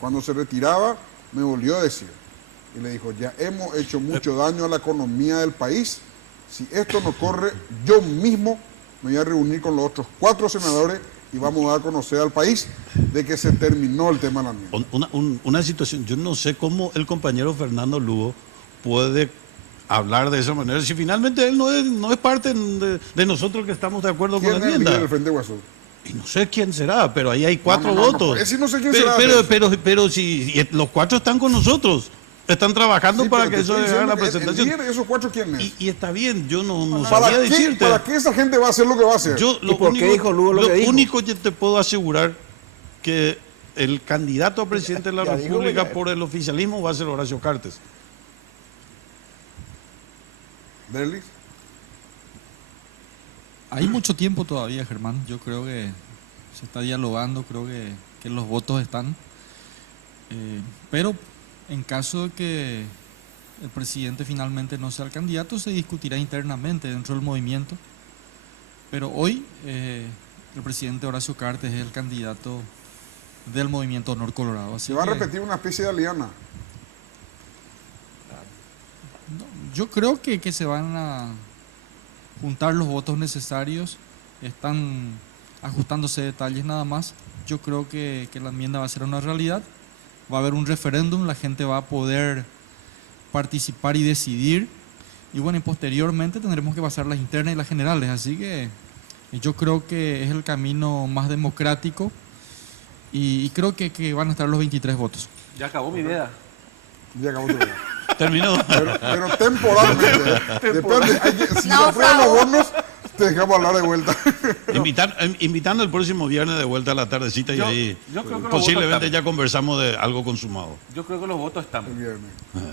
cuando se retiraba, me volvió a decir. Y le dijo, ya hemos hecho mucho daño a la economía del país. Si esto no corre, yo mismo me voy a reunir con los otros 4 senadores y vamos a dar a conocer al país de que se terminó el tema de la enmienda. Una situación, yo no sé cómo el compañero Fernando Lugo puede hablar de esa manera, si finalmente él no es parte de nosotros que estamos de acuerdo con ¿Quién la es el líder enmienda. del Frente Guasú? Y no sé quién será, pero ahí hay 4 No, no, no, votos. ese no sé quién pero, será. pero si los 4 están con nosotros, están trabajando Sí, para pero que te eso estoy haga la diciendo que el presentación. líder de esos 4, ¿quién es? Y está bien, yo no ¿Para sabía qué, decirte. ¿Para qué esa gente va a hacer lo que va a hacer? Yo ¿Y por qué dijo Lugo lo que dijo? único que te puedo asegurar que el candidato a presidente de la Ya dijo República que- por el oficialismo va a ser Horacio Cartes. Derlis. Hay mucho tiempo todavía, Germán. Yo creo que se está dialogando, creo que los votos están. Pero en caso de que el presidente finalmente no sea el candidato, se discutirá internamente dentro del movimiento. Pero hoy el presidente Horacio Cartes es el candidato del movimiento Honor Colorado. Así Se va a que, repetir una especie de aliana. no, yo creo que se van a juntar los votos necesarios. Están ajustándose detalles nada más. Yo creo que la enmienda va a ser una realidad. Va a haber un referéndum, la gente va a poder participar y decidir. Y bueno, y posteriormente tendremos que pasar las internas y las generales. Así que yo creo que es el camino más democrático y creo que van a estar los 23 votos. Ya acabó mi idea. Ya acabó tu vida. Terminó. Pero temporalmente. Depende. Si se aprueban los bonos, te dejamos hablar de vuelta. Invitando el próximo viernes de vuelta a la tardecita y ahí yo creo que los posiblemente votos ya conversamos de algo consumado. Yo creo que los votos están. El viernes.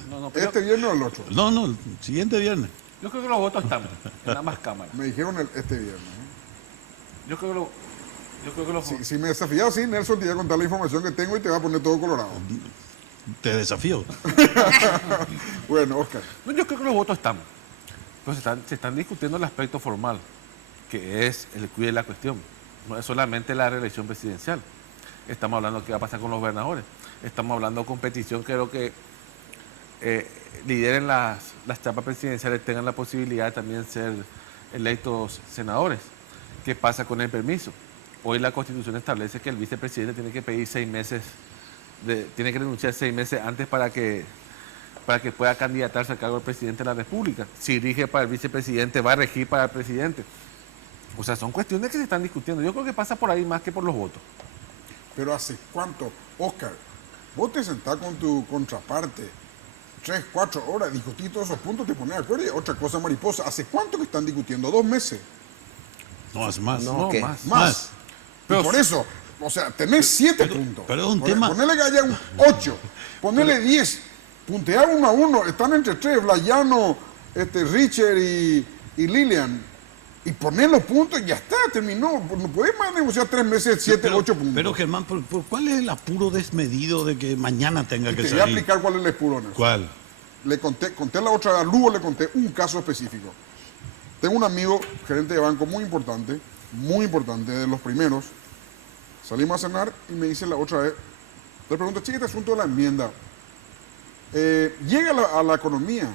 No, pero ¿Este viernes o el otro? No, el siguiente viernes. yo creo que los votos están en ambas cámaras. Me dijeron este viernes. Yo creo que los Si me desafías así, Nelson te voy a contar la información que tengo y te va a poner todo colorado. Te desafío. Bueno, Oscar. No, yo creo que los votos están. Pero se están discutiendo el aspecto formal, que es el cuide de la cuestión. No es solamente la reelección presidencial. Estamos hablando de qué va a pasar con los gobernadores. Estamos hablando de competición, creo que lideren las chapas presidenciales, tengan la posibilidad de también ser electos senadores. ¿Qué pasa con el permiso? Hoy la Constitución establece que el vicepresidente tiene que pedir 6 meses, tiene que renunciar 6 meses antes para que pueda candidatarse al cargo del presidente de la República. Si rige para el vicepresidente, va a regir para el presidente. O sea, son cuestiones que se están discutiendo. Yo creo que pasa por ahí más que por los votos. Pero ¿hace cuánto? Oscar, vos te sentás con tu contraparte 3, 4 horas, discutís todos esos puntos, te pones de acuerdo y otra cosa mariposa. ¿Hace cuánto que están discutiendo? 2 meses. No, hace más. No, ¿qué? Más. Pero y por eso, o sea, tenés 7 puntos. pero es un tema- Ponele que haya un 8, ponele 10, puntear 1 a 1, están entre 3, Blayano, Richard y Lilian. Y poner los puntos y ya está, terminó. No podés más negociar 3 meses, 7, 8 puntos. Pero Germán, ¿cuál es el apuro desmedido de que mañana tenga Y que te voy a salir? explicar cuál es el espurón. ¿Cuál? Le conté la otra vez, a Lugo le conté un caso específico. Tengo un amigo, gerente de banco muy importante, de los primeros. Salimos a cenar y me dice la otra vez, le pregunto, chica, este asunto de la enmienda, llega a la economía,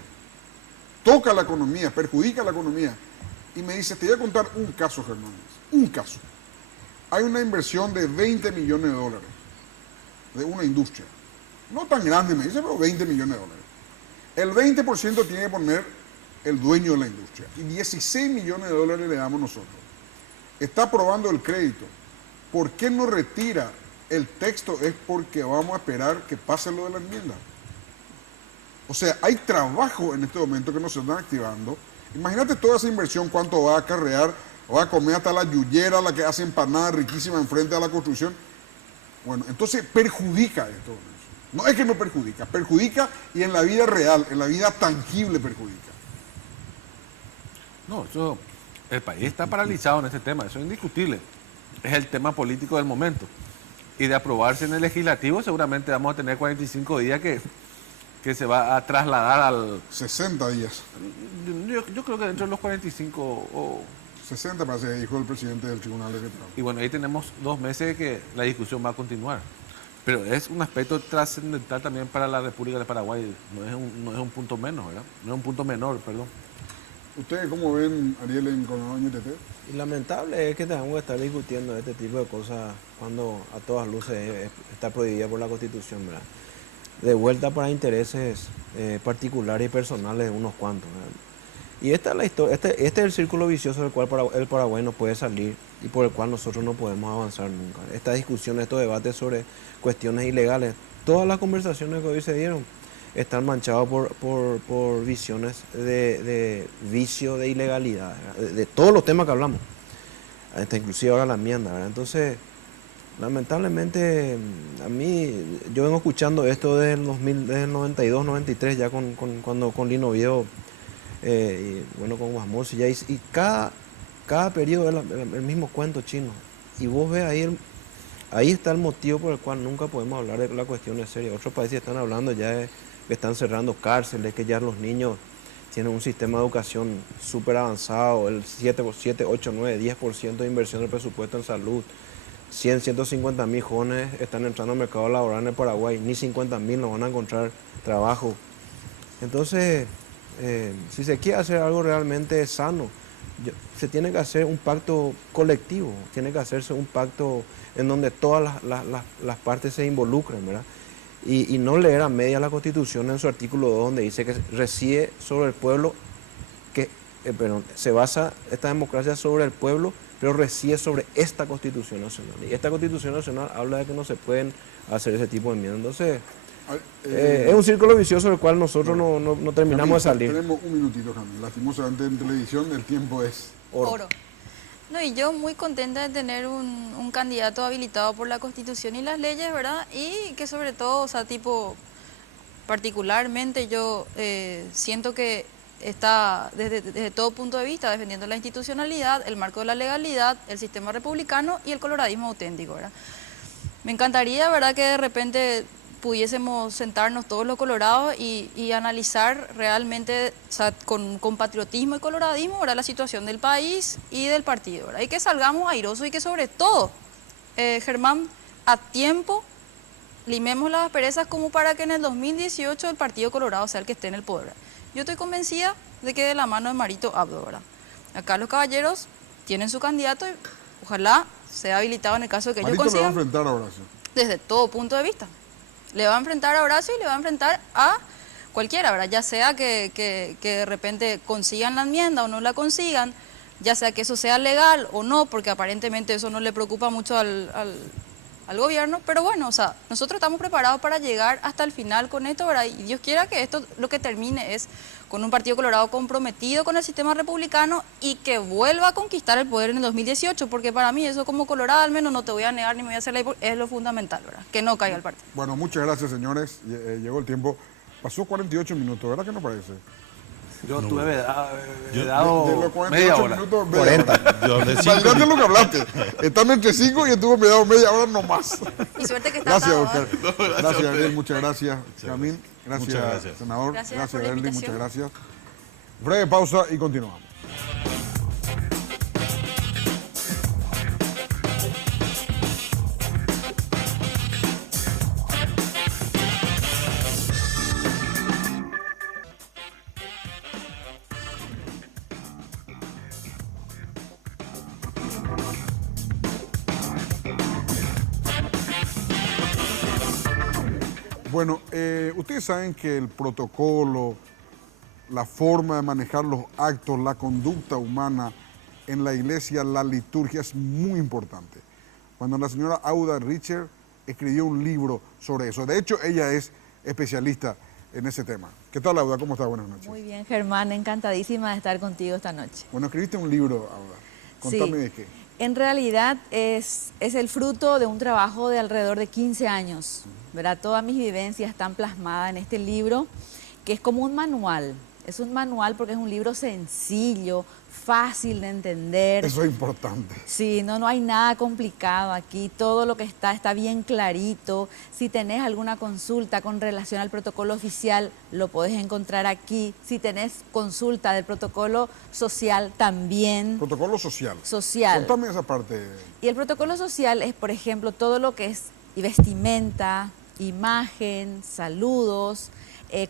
toca la economía, perjudica la economía. Y me dice, te voy a contar un caso, Germán. Un caso. Hay una inversión de 20 millones de dólares de una industria. No tan grande, me dice, pero 20 millones de dólares. El 20% tiene que poner el dueño de la industria. Y 16 millones de dólares le damos nosotros. Está aprobando el crédito. ¿Por qué no retira el texto? Es porque vamos a esperar que pase lo de la enmienda. O sea, hay trabajo en este momento que nos están activando. Imagínate toda esa inversión, cuánto va a acarrear, va a comer hasta la yuyera, la que hace empanadas riquísimas enfrente a la construcción. Bueno, entonces perjudica esto. No es que no perjudica, perjudica y en la vida real, en la vida tangible perjudica. No, el país está paralizado en este tema, eso es indiscutible. Es el tema político del momento. Y de aprobarse en el legislativo, seguramente vamos a tener 45 días que se va a trasladar al... 60 días. Yo creo que dentro de los 45 o... 60 parece que dijo el presidente del Tribunal Electoral. Y bueno, ahí tenemos 2 meses que la discusión va a continuar. Pero es un aspecto trascendental también para la República de Paraguay. No es un punto menos, ¿verdad? No es un punto menor, perdón. ¿Ustedes cómo ven, Ariel, en Coronado ñTT? Y lamentable es que tengamos que estar discutiendo este tipo de cosas cuando a todas luces está prohibida por la Constitución, ¿verdad? De vuelta para intereses particulares y personales de unos cuantos, ¿verdad? Y esta es la historia, este es el círculo vicioso del cual el Paraguay no puede salir y por el cual nosotros no podemos avanzar nunca. Esta discusión, estos debates sobre cuestiones ilegales, todas las conversaciones que hoy se dieron están manchados por visiones de vicio, de ilegalidad, de todos los temas que hablamos, hasta inclusive ahora la enmienda, ¿verdad? Entonces, lamentablemente, a mí, yo vengo escuchando esto desde el 92, 93, ya con Lino Oviedo, y bueno, con Guasmos, y cada periodo es el mismo cuento chino. Y vos ves ahí está el motivo por el cual nunca podemos hablar de la cuestión en serio. Otros países están hablando ya de que están cerrando cárceles, que ya los niños tienen un sistema de educación súper avanzado, el 7, 8, 9, 10% de inversión del presupuesto en salud. 150 mil jóvenes están entrando al mercado laboral en el Paraguay, ni 50 mil no van a encontrar trabajo. Entonces, si se quiere hacer algo realmente sano, se tiene que hacer un pacto colectivo, tiene que hacerse un pacto en donde todas las partes se involucren, ¿verdad? Y no leer a media la Constitución en su artículo 2, donde dice que reside sobre el pueblo, se basa esta democracia sobre el pueblo, pero reside sobre esta Constitución Nacional. Y esta Constitución Nacional habla de que no se pueden hacer ese tipo de enmiendas. Entonces, es un círculo vicioso del cual nosotros no terminamos de salir. Tenemos un minutito, Jamil. Lastimosamente en televisión el tiempo es Oro. No, y yo muy contenta de tener un candidato habilitado por la Constitución y las leyes, ¿verdad? Y que sobre todo, o sea, particularmente yo siento que está desde todo punto de vista defendiendo la institucionalidad, el marco de la legalidad, el sistema republicano y el coloradismo auténtico, ¿verdad? Me encantaría, ¿verdad?, que de repente pudiésemos sentarnos todos los colorados y analizar realmente, o sea, con patriotismo y coloradismo, ¿verdad?, la situación del país y del partido, ¿verdad? Y que salgamos airosos y que sobre todo, Germán, a tiempo limemos las asperezas como para que en el 2018 el Partido Colorado sea el que esté en el poder, ¿verdad? Yo estoy convencida de que de la mano de Marito Abdo, ¿verdad? Acá los caballeros tienen su candidato y ojalá sea habilitado en el caso de que Marito ellos consigan. le va a enfrentar a Horacio. Desde todo punto de vista. Le va a enfrentar a Horacio y le va a enfrentar a cualquiera, ¿verdad? Ya sea que de repente consigan la enmienda o no la consigan, ya sea que eso sea legal o no, porque aparentemente eso no le preocupa mucho al gobierno, pero bueno, o sea, nosotros estamos preparados para llegar hasta el final con esto, ¿verdad? Y Dios quiera que esto lo que termine es con un Partido Colorado comprometido con el sistema republicano y que vuelva a conquistar el poder en el 2018, porque para mí eso como colorado al menos no te voy a negar ni me voy a hacer la... es lo fundamental, ¿verdad? Que no caiga el partido. Bueno, muchas gracias, señores. Llegó el tiempo. Pasó 48 minutos, ¿verdad que no parece? Yo tuve vedado De los 48 media hora. minutos, 40. Yo hablé Imagínate lo que hablaste. Están entre 5 y estuvo medado media hora nomás. Y suerte que está Gracias, atado, doctor. ¿eh? Gracias, Ariel. Muchas gracias, Camil. Gracias, Muchas gracias. senador. Gracias por la Erly. Muchas invitación. gracias. Breve pausa y continuamos. Bueno, ustedes saben que el protocolo, la forma de manejar los actos, la conducta humana en la iglesia, la liturgia es muy importante. Cuando la señora Auda Richer escribió un libro sobre eso. De hecho, ella es especialista en ese tema. ¿Qué tal, Auda? ¿Cómo estás? Buenas noches. Muy bien, Germán, encantadísima de estar contigo esta noche. Bueno, escribiste un libro, Auda. Contame Sí. de qué. En realidad es el fruto de un trabajo de alrededor de 15 años, ¿verdad? Todas mis vivencias están plasmadas en este libro, que es como un manual, Es un manual porque es un libro sencillo, fácil de entender. Eso es importante. Sí, no hay nada complicado aquí, todo lo que está bien clarito. Si tenés alguna consulta con relación al protocolo oficial, lo podés encontrar aquí. Si tenés consulta del protocolo social, también. Protocolo social. Social. Contame esa parte. Y el protocolo social es, por ejemplo, todo lo que es vestimenta, imagen, saludos,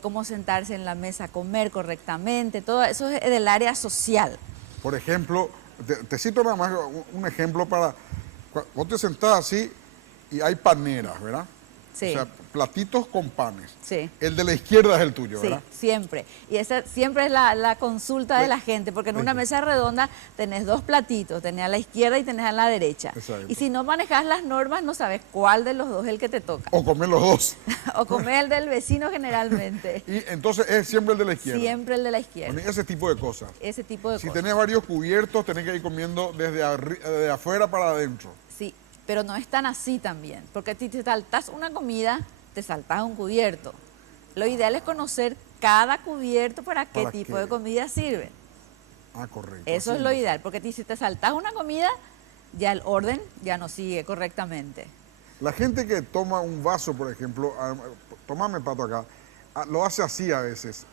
cómo sentarse en la mesa a comer correctamente, todo eso es del área social. Por ejemplo, te cito nada más un ejemplo para... Vos te sentás así y hay paneras, ¿verdad? Sí. O sea, platitos con panes. Sí. El de la izquierda es el tuyo, Sí, ¿verdad? siempre. Y esa siempre es la consulta de la gente, porque en una mesa redonda tenés dos platitos, tenés a la izquierda y tenés a la derecha. Exacto. Y si no manejas las normas, no sabes cuál de los dos es el que te toca. O comer los dos. O comer el del vecino generalmente. Y entonces es siempre el de la izquierda. Siempre el de la izquierda. Bueno, ese tipo de cosas. Ese tipo de Si cosas. tenés varios cubiertos, tenés que ir comiendo de afuera para adentro. Sí, pero no es tan así también, porque si te saltas una comida, te saltas un cubierto. Lo ideal es conocer cada cubierto para qué ¿Para tipo qué? de comida sirve. Ah, correcto. Eso así es lo es. ideal, porque si te saltas una comida, ya el orden ya no sigue correctamente. La gente que toma un vaso, por ejemplo, tomame pato acá, lo hace así a veces,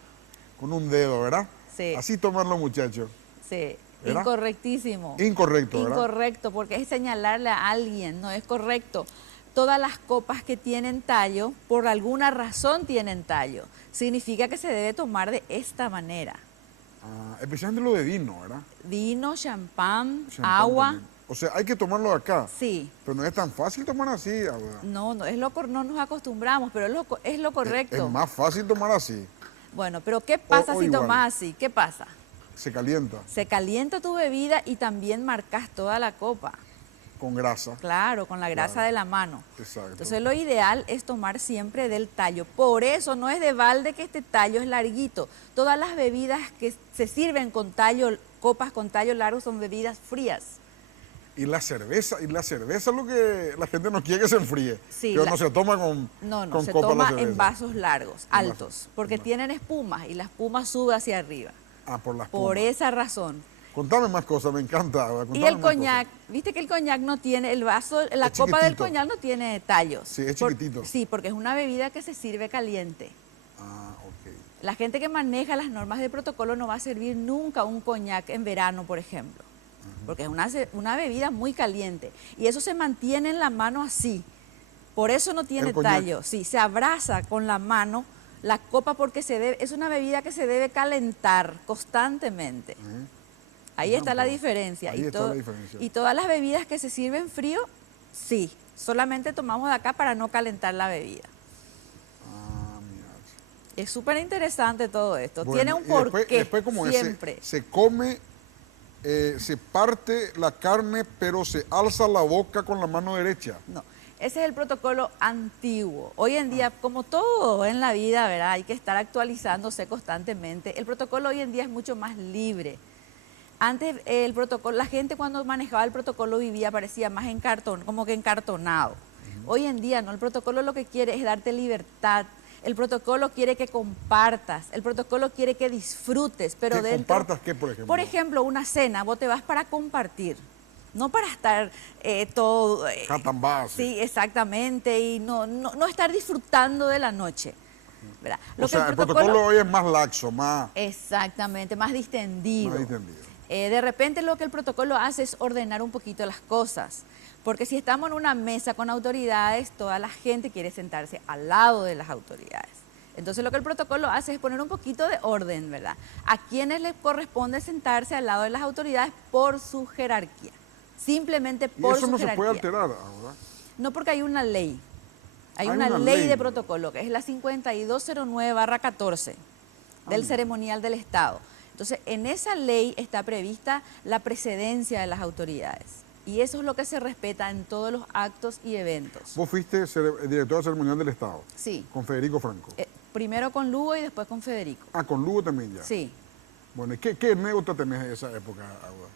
con un dedo, ¿verdad? Sí. Así toman los muchachos. Sí, ¿Verdad? incorrectísimo. Incorrecto, ¿verdad? Incorrecto, porque es señalarle a alguien, no es correcto. Todas las copas que tienen tallo, por alguna razón tienen tallo. Significa que se debe tomar de esta manera. Ah, especialmente lo de vino, ¿verdad? Vino, champán, Champán agua. también. O sea, hay que tomarlo acá. Sí. Pero no es tan fácil tomar así, ahora. No, no nos acostumbramos, pero es lo correcto. Es más fácil tomar así. Bueno, pero ¿qué pasa o si igual. tomas así? ¿Qué pasa? Se calienta Se calienta tu bebida y también marcas toda la copa. con grasa. Claro, con la grasa Claro. de la mano. Exacto. Entonces lo ideal es tomar siempre del tallo. Por eso no es de balde que este tallo es larguito. Todas las bebidas que se sirven con tallo, copas con tallo largo, son bebidas frías. Y la cerveza es lo que la gente no quiere que se enfríe. Sí, Pero no se toma No, con se copa la toma cerveza. en vasos largos, En altos, vasos, porque en vasos. tienen espumas y la espuma sube hacia arriba. Ah, por las Por espumas. esa razón. Contame más cosas, me encanta. Contame Y el más coñac, viste que el coñac no tiene, el vaso, la Es copa del chiquitito. coñac no tiene tallos. Sí, es chiquitito. Sí, porque es una bebida que se sirve caliente. cosas. Ah, ok. La gente que maneja las normas del protocolo no va a servir nunca un coñac en verano, por ejemplo, porque es una bebida muy caliente y eso se mantiene en la mano así. Por eso no tiene El coñac. tallo. Sí, se abraza con la mano la copa porque es una bebida que se debe calentar constantemente. Ahí está la diferencia. Ahí está la diferencia. Y todas las bebidas que se sirven frío, sí, solamente tomamos de acá para no calentar la bebida. Ah, mira. Es súper interesante todo esto. Bueno, Tiene un y después, porqué después como siempre. se come, se parte la carne, pero se alza la boca con la mano derecha. No, ese es el protocolo antiguo. Hoy en día, como todo en la vida, ¿verdad? Hay que estar actualizándose constantemente. El protocolo hoy en día es mucho más libre. Antes el protocolo, la gente cuando manejaba el protocolo vivía, parecía más como que encartonado. Hoy en día no, el protocolo lo que quiere es darte libertad. El protocolo quiere que compartas, el protocolo quiere que disfrutes, pero ¿Que dentro... compartas qué, por ejemplo? Por ejemplo, una cena, vos te vas para compartir, no para estar todo... Catambá, sí. sí, exactamente, y no estar disfrutando de la noche. ¿verdad? O sea, el protocolo hoy es más laxo, más Exactamente, más distendido. distendido. De repente lo que el protocolo hace es ordenar un poquito las cosas, porque si estamos en una mesa con autoridades, toda la gente quiere sentarse al lado de las autoridades. Entonces lo que el protocolo hace es poner un poquito de orden, ¿verdad? A quienes les corresponde sentarse al lado de las autoridades por su jerarquía, simplemente Y por eso su no jerarquía. se puede alterar ahora. No, porque hay una ley. Hay Hay una una ley ley. de protocolo, que es la 5209/14 del ceremonial del Estado. Entonces, en esa ley está prevista la precedencia de las autoridades. Y eso es lo que se respeta en todos los actos y eventos. Vos fuiste director ceremonial del Estado, Sí. con Federico Franco. Primero con Lugo y después con Federico. Ah, con Lugo también ya. Sí. Bueno, ¿y qué anécdota tenés de esa época, Aura?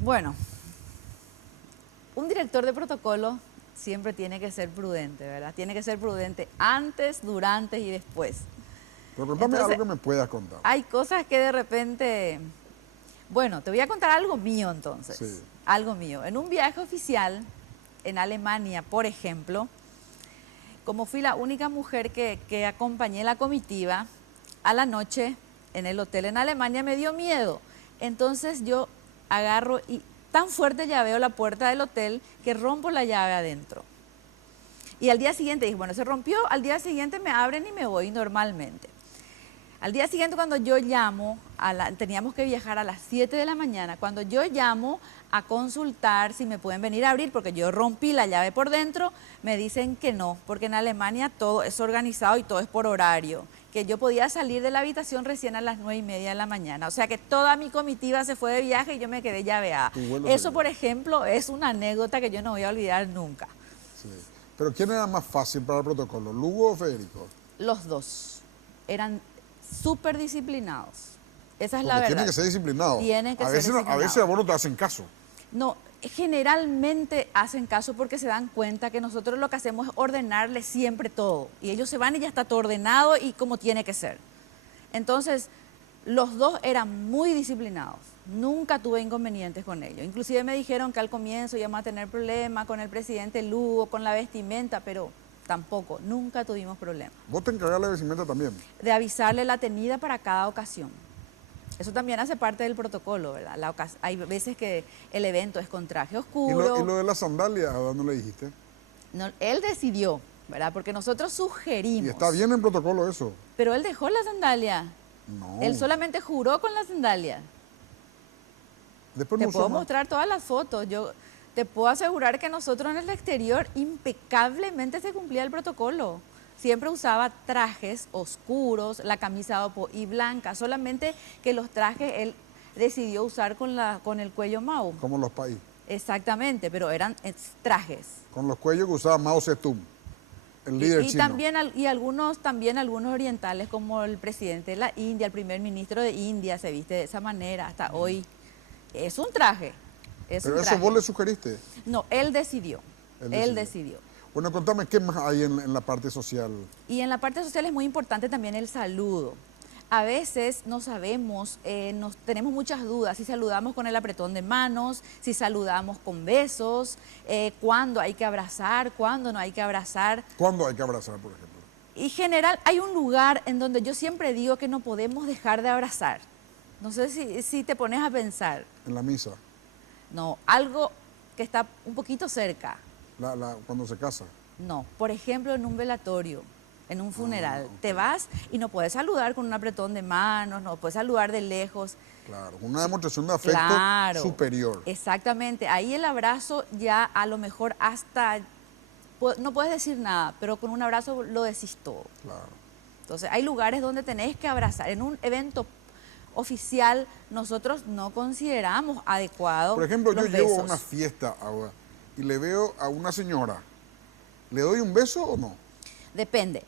Bueno, un director de protocolo siempre tiene que ser prudente, ¿verdad? Tiene que ser prudente antes, durante y después. Pero contame Entonces, algo que me puedas contar. hay cosas que de repente... Bueno, te voy a contar algo mío entonces. Sí. Algo mío. En un viaje oficial en Alemania, por ejemplo, como fui la única mujer que acompañé la comitiva, a la noche en el hotel en Alemania me dio miedo. Entonces yo agarro y tan fuerte llaveo la puerta del hotel que rompo la llave adentro. Y al día siguiente dije, bueno, se rompió, al día siguiente me abren y me voy normalmente. Al día siguiente cuando yo llamo, teníamos que viajar a las 7 de la mañana, cuando yo llamo a consultar si me pueden venir a abrir, porque yo rompí la llave por dentro, me dicen que no, porque en Alemania todo es organizado y todo es por horario, que yo podía salir de la habitación recién a las 9:30 de la mañana. O sea que toda mi comitiva se fue de viaje y yo me quedé llaveada. Eso, por ejemplo, es una anécdota que yo no voy a olvidar nunca. Sí. Pero ¿quién era más fácil para el protocolo, Lugo o Federico? Los dos eran súper disciplinados. Esa es Porque la verdad. tienen que ser disciplinados. Tienen que a ser veces, disciplinados. A veces a vos no te hacen caso. No, generalmente hacen caso porque se dan cuenta que nosotros lo que hacemos es ordenarles siempre todo. Y ellos se van y ya está todo ordenado y como tiene que ser. Entonces, los dos eran muy disciplinados. Nunca tuve inconvenientes con ellos. Inclusive me dijeron que al comienzo íbamos a tener problemas con el presidente Lugo, con la vestimenta, pero tampoco, nunca tuvimos problemas. Vos te encargás de la vestimenta también. De avisarle la tenida para cada ocasión. Eso también hace parte del protocolo, ¿verdad? Hay veces que el evento es con traje oscuro. ¿Y lo de las sandalias, a dónde le dijiste? No, él decidió, ¿verdad? Porque nosotros sugerimos. Y está bien en protocolo eso. Pero él dejó la sandalia. No. Él solamente juró con la sandalia. Después Te no usó puedo más. mostrar todas las fotos. Yo te puedo asegurar que nosotros en el exterior impecablemente se cumplía el protocolo. Siempre usaba trajes oscuros, la camisa opo y blanca, solamente que los trajes él decidió usar con el cuello Mao. Como los países. Exactamente, pero eran trajes. Con los cuellos que usaba Mao Zedong, el líder Y chino. también algunos orientales, como el presidente de la India, el primer ministro de India, se viste de esa manera hasta hoy. Es un traje. Pero eso vos le sugeriste. No, él decidió. Él decidió. Bueno, contame, ¿qué más hay en la parte social? Y en la parte social es muy importante también el saludo. A veces no sabemos, tenemos muchas dudas si saludamos con el apretón de manos, si saludamos con besos, cuándo hay que abrazar, cuándo no hay que abrazar. ¿Cuándo hay que abrazar, por ejemplo? Y general, hay un lugar en donde yo siempre digo que no podemos dejar de abrazar. No sé si te pones a pensar. En la misa, No, algo que está un poquito cerca. cuando se casa. No, por ejemplo, en un velatorio, en un funeral, te vas y no puedes saludar con un apretón de manos, no puedes saludar de lejos. Claro, una demostración de afecto Claro, superior. Exactamente, ahí el abrazo ya a lo mejor hasta, no puedes decir nada, pero con un abrazo lo decís todo. Claro. Entonces hay lugares donde tenés que abrazar. En un evento oficial nosotros no consideramos adecuado. Por ejemplo, yo los llego a besos. una fiesta ahora y le veo a una señora. ¿Le doy un beso o no? Depende.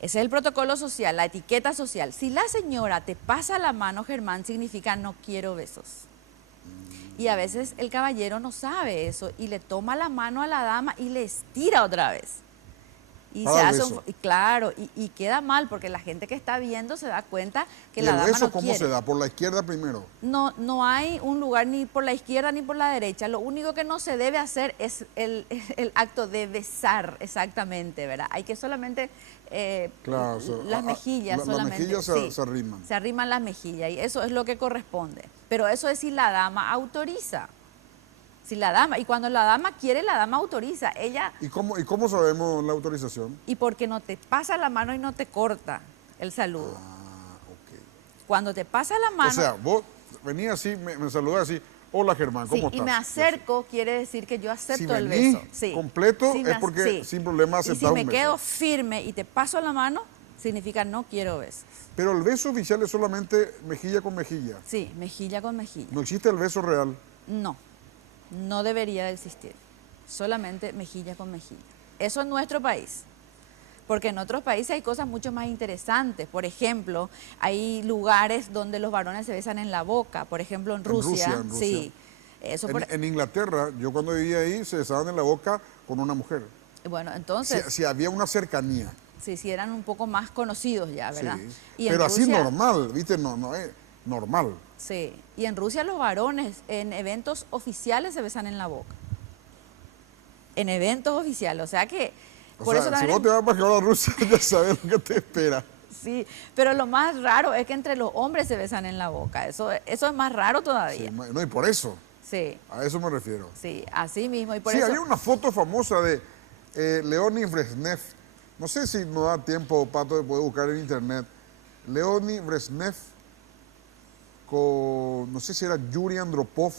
Ese es el protocolo social, la etiqueta social. Si la señora te pasa la mano, Germán, significa no quiero besos. Y a veces el caballero no sabe eso y le toma la mano a la dama y le estira otra vez. Y Para se el hace beso. claro, y queda mal porque la gente que está viendo se da cuenta que ¿Y la el dama beso no cómo quiere. se da? ¿Por la izquierda primero? No hay un lugar ni por la izquierda ni por la derecha. Lo único que no se debe hacer es el acto de besar, exactamente, ¿verdad? Hay que solamente Claro, o sea, las mejillas las solamente. mejillas sí, se arriman. Se arriman las mejillas y eso es lo que corresponde. Pero eso es si la dama autoriza. Si la dama, y cuando la dama quiere, la dama autoriza. Ella, ¿Y cómo sabemos la autorización? y porque no te pasa la mano y no te corta el saludo. Ah, ok. Cuando te pasa la mano... O sea, vos venías así, me saludás así, hola Germán, ¿cómo sí, estás? y me acerco, quiere decir que yo Si acepto el venís beso. Sí. completo Si es me- porque sí. sin problema Y aceptás si un me beso. quedo firme y te paso la mano, significa no quiero besos. Pero el beso oficial es solamente mejilla con mejilla. Sí, mejilla con mejilla. No existe el beso real. No debería de existir. Solamente mejilla con mejilla. Eso en nuestro país. Porque en otros países hay cosas mucho más interesantes. Por ejemplo, hay lugares donde los varones se besan en la boca. Por ejemplo, en Rusia. En Rusia. Sí. Eso En Inglaterra, yo cuando vivía ahí, se besaban en la boca con una mujer. bueno, entonces... Si había una cercanía. sí, eran un poco más conocidos ya, ¿verdad? Sí. Y en Pero así Rusia- normal, ¿viste? No es normal. Sí, y en Rusia los varones en eventos oficiales se besan en la boca. En eventos oficiales, o sea que... O por sea, eso si también vos te vas para jugar a Rusia, ya sabes lo que te espera. sí, pero lo más raro es que entre los hombres se besan en la boca, eso es más raro Sí, todavía. no, y por eso, Sí, a eso me refiero. sí, así mismo, y por Sí, eso... había una foto famosa de Leonid Brezhnev. No sé si nos da tiempo, Pato, de poder buscar en internet. Leonid Brezhnev con, no sé si era Yuri Andropov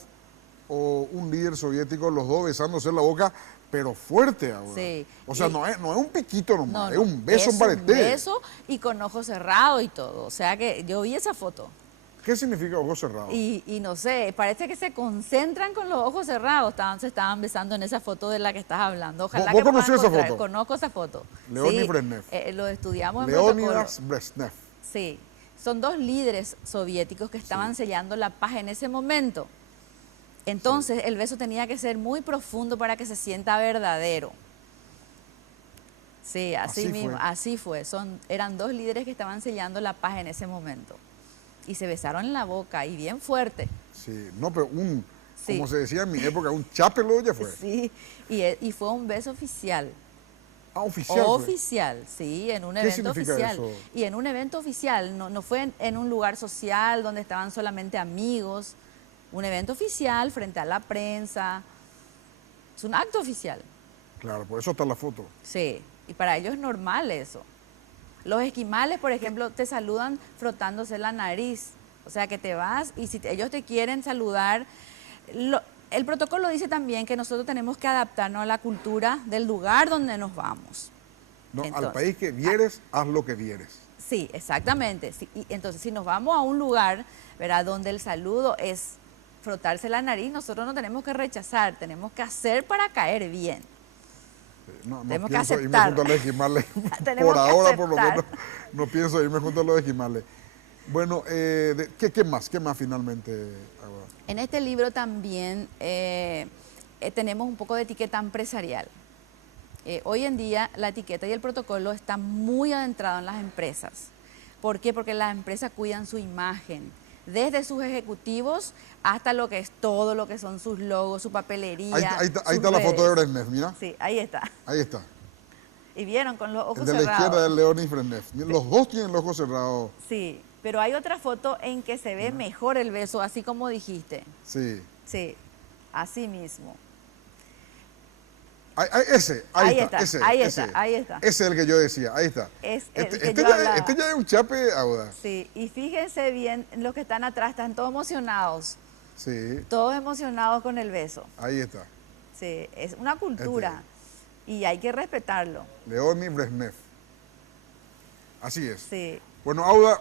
o un líder soviético, los dos besándose en la boca, pero fuerte ahora. Sí. O sea, Y- no es un piquito nomás, No, es no, un beso en es pareté. un beso y con ojos cerrados y todo, o sea que yo vi esa foto. ¿Qué significa ojos cerrados? Y no sé, parece que se concentran con los ojos cerrados. Se estaban besando en esa foto de la que estás hablando. Ojalá ¿Vos que puedan conocés esa encontrar. foto? Conozco esa foto. Leonid Sí, Brezhnev. lo estudiamos en protocolo. Leonidas Brezhnev. Sí, son dos líderes soviéticos que estaban sellando la paz en ese momento. Entonces el beso tenía que ser muy profundo para que se sienta verdadero. Sí, así Así mismo, fue. así fue. Eran dos líderes que estaban sellando la paz en ese momento. Y se besaron en la boca y bien fuerte. Sí, no, pero Sí. como se decía en mi época, un chapelo ya fue. Sí, y fue un beso oficial. Ah, oficial. fue. Oficial, sí, en un ¿Qué evento significa oficial. eso? Y en un evento oficial, no fue en un lugar social donde estaban solamente amigos. Un evento oficial frente a la prensa. Es un acto oficial. Claro, por eso está la foto. Sí, y para ellos es normal eso. Los esquimales, por ejemplo, te saludan frotándose la nariz. O sea, que te vas y si ellos te quieren saludar... el protocolo dice también que nosotros tenemos que adaptarnos a la cultura del lugar donde nos vamos. No, al Entonces, país que vieres, haz lo que vieres. Sí, exactamente. Sí, y entonces, si nos vamos a un lugar, ¿verdad?, donde el saludo es frotarse la nariz, nosotros no tenemos que rechazar, tenemos que hacer para caer bien. No Tenemos que pienso irme aceptar. junto a los esquimales. Tenemos Por que ahora, por lo aceptar. menos, no pienso irme junto a los esquimales. Bueno, ¿qué más? ¿Qué más finalmente? Ahora? En este libro también tenemos un poco de etiqueta empresarial. Hoy en día la etiqueta y el protocolo están muy adentrados en las empresas. ¿Por qué? Porque las empresas cuidan su imagen, desde sus ejecutivos hasta lo que es todo lo que son sus logos, su papelería. Ahí está sus la foto de redes. Brezhnev, mira. Sí, ahí está. Ahí está. Y vieron con los ojos El de la cerrados. izquierda es Leonid Brezhnev. Los dos tienen los ojos cerrados. Sí, pero hay otra foto en que se ve mejor el beso, así como dijiste. Sí. Sí, así mismo. Ese, ahí está. Ahí ese. está, ahí está. Ese es el que yo decía, ahí está. Es el que Este yo hablaba. ya es un chape audaz. Sí, y fíjense bien, los que están atrás están todos emocionados, Sí, todos emocionados con el beso. ahí está. Sí, es una cultura y hay que respetarlo. Leonid Brezhnev. Así es. Sí, Bueno, Auda,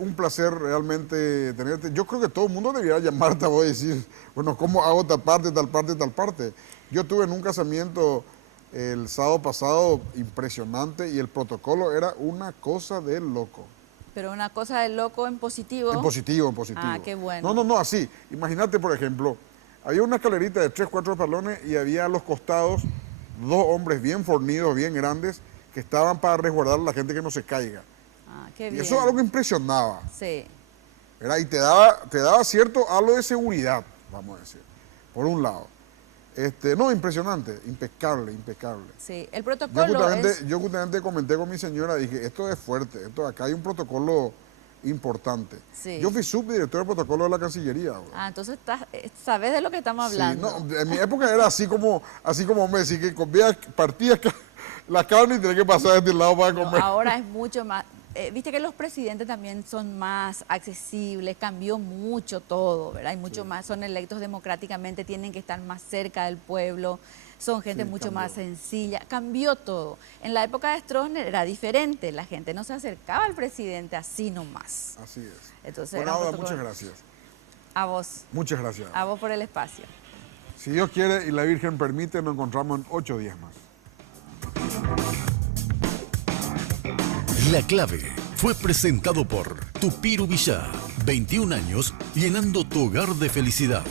un placer realmente tenerte. Yo creo que todo el mundo debería llamarte a vos y decir, bueno, ¿cómo hago tal parte, tal parte, tal parte? Yo tuve en un casamiento el sábado pasado impresionante y el protocolo era una cosa de loco. pero una cosa de loco en positivo. En positivo, en positivo. Ah, qué bueno. No, así. Imagínate, por ejemplo, había una escalerita de 3, 4 escalones y había a los costados 2 hombres bien fornidos, bien grandes, que estaban para resguardar a la gente que no se caiga. Ah, qué Y bien. eso es algo que impresionaba. Sí, ¿Verdad? Y te daba cierto halo de seguridad, vamos a decir, por un lado. No, impresionante, impecable. sí. El Yo protocolo es... justamente comenté con mi señora, dije, esto es fuerte, acá hay un protocolo importante. Sí. Yo fui subdirector del protocolo de la Cancillería. Güey. Ah, entonces sabes de lo que estamos hablando. Sí, no, en mi época era así como me decía que partías la carne y tenés que pasar de este lado para No, comer. ahora es mucho más... Viste que los presidentes también son más accesibles, cambió mucho todo, ¿verdad? Hay mucho más, son electos democráticamente, tienen que estar más cerca del pueblo, son gente Sí, mucho cambió. más sencilla, cambió todo. En la época de Stroessner era diferente, la gente no se acercaba al presidente así nomás. Así es. Entonces, Bueno, era un Auda, protocolo. muchas gracias. A vos, Muchas gracias. a vos por el espacio. Si Dios quiere y la Virgen permite, nos encontramos en 8 días más. La Clave fue presentado por Tupiru Villá. 21 años llenando tu hogar de felicidad.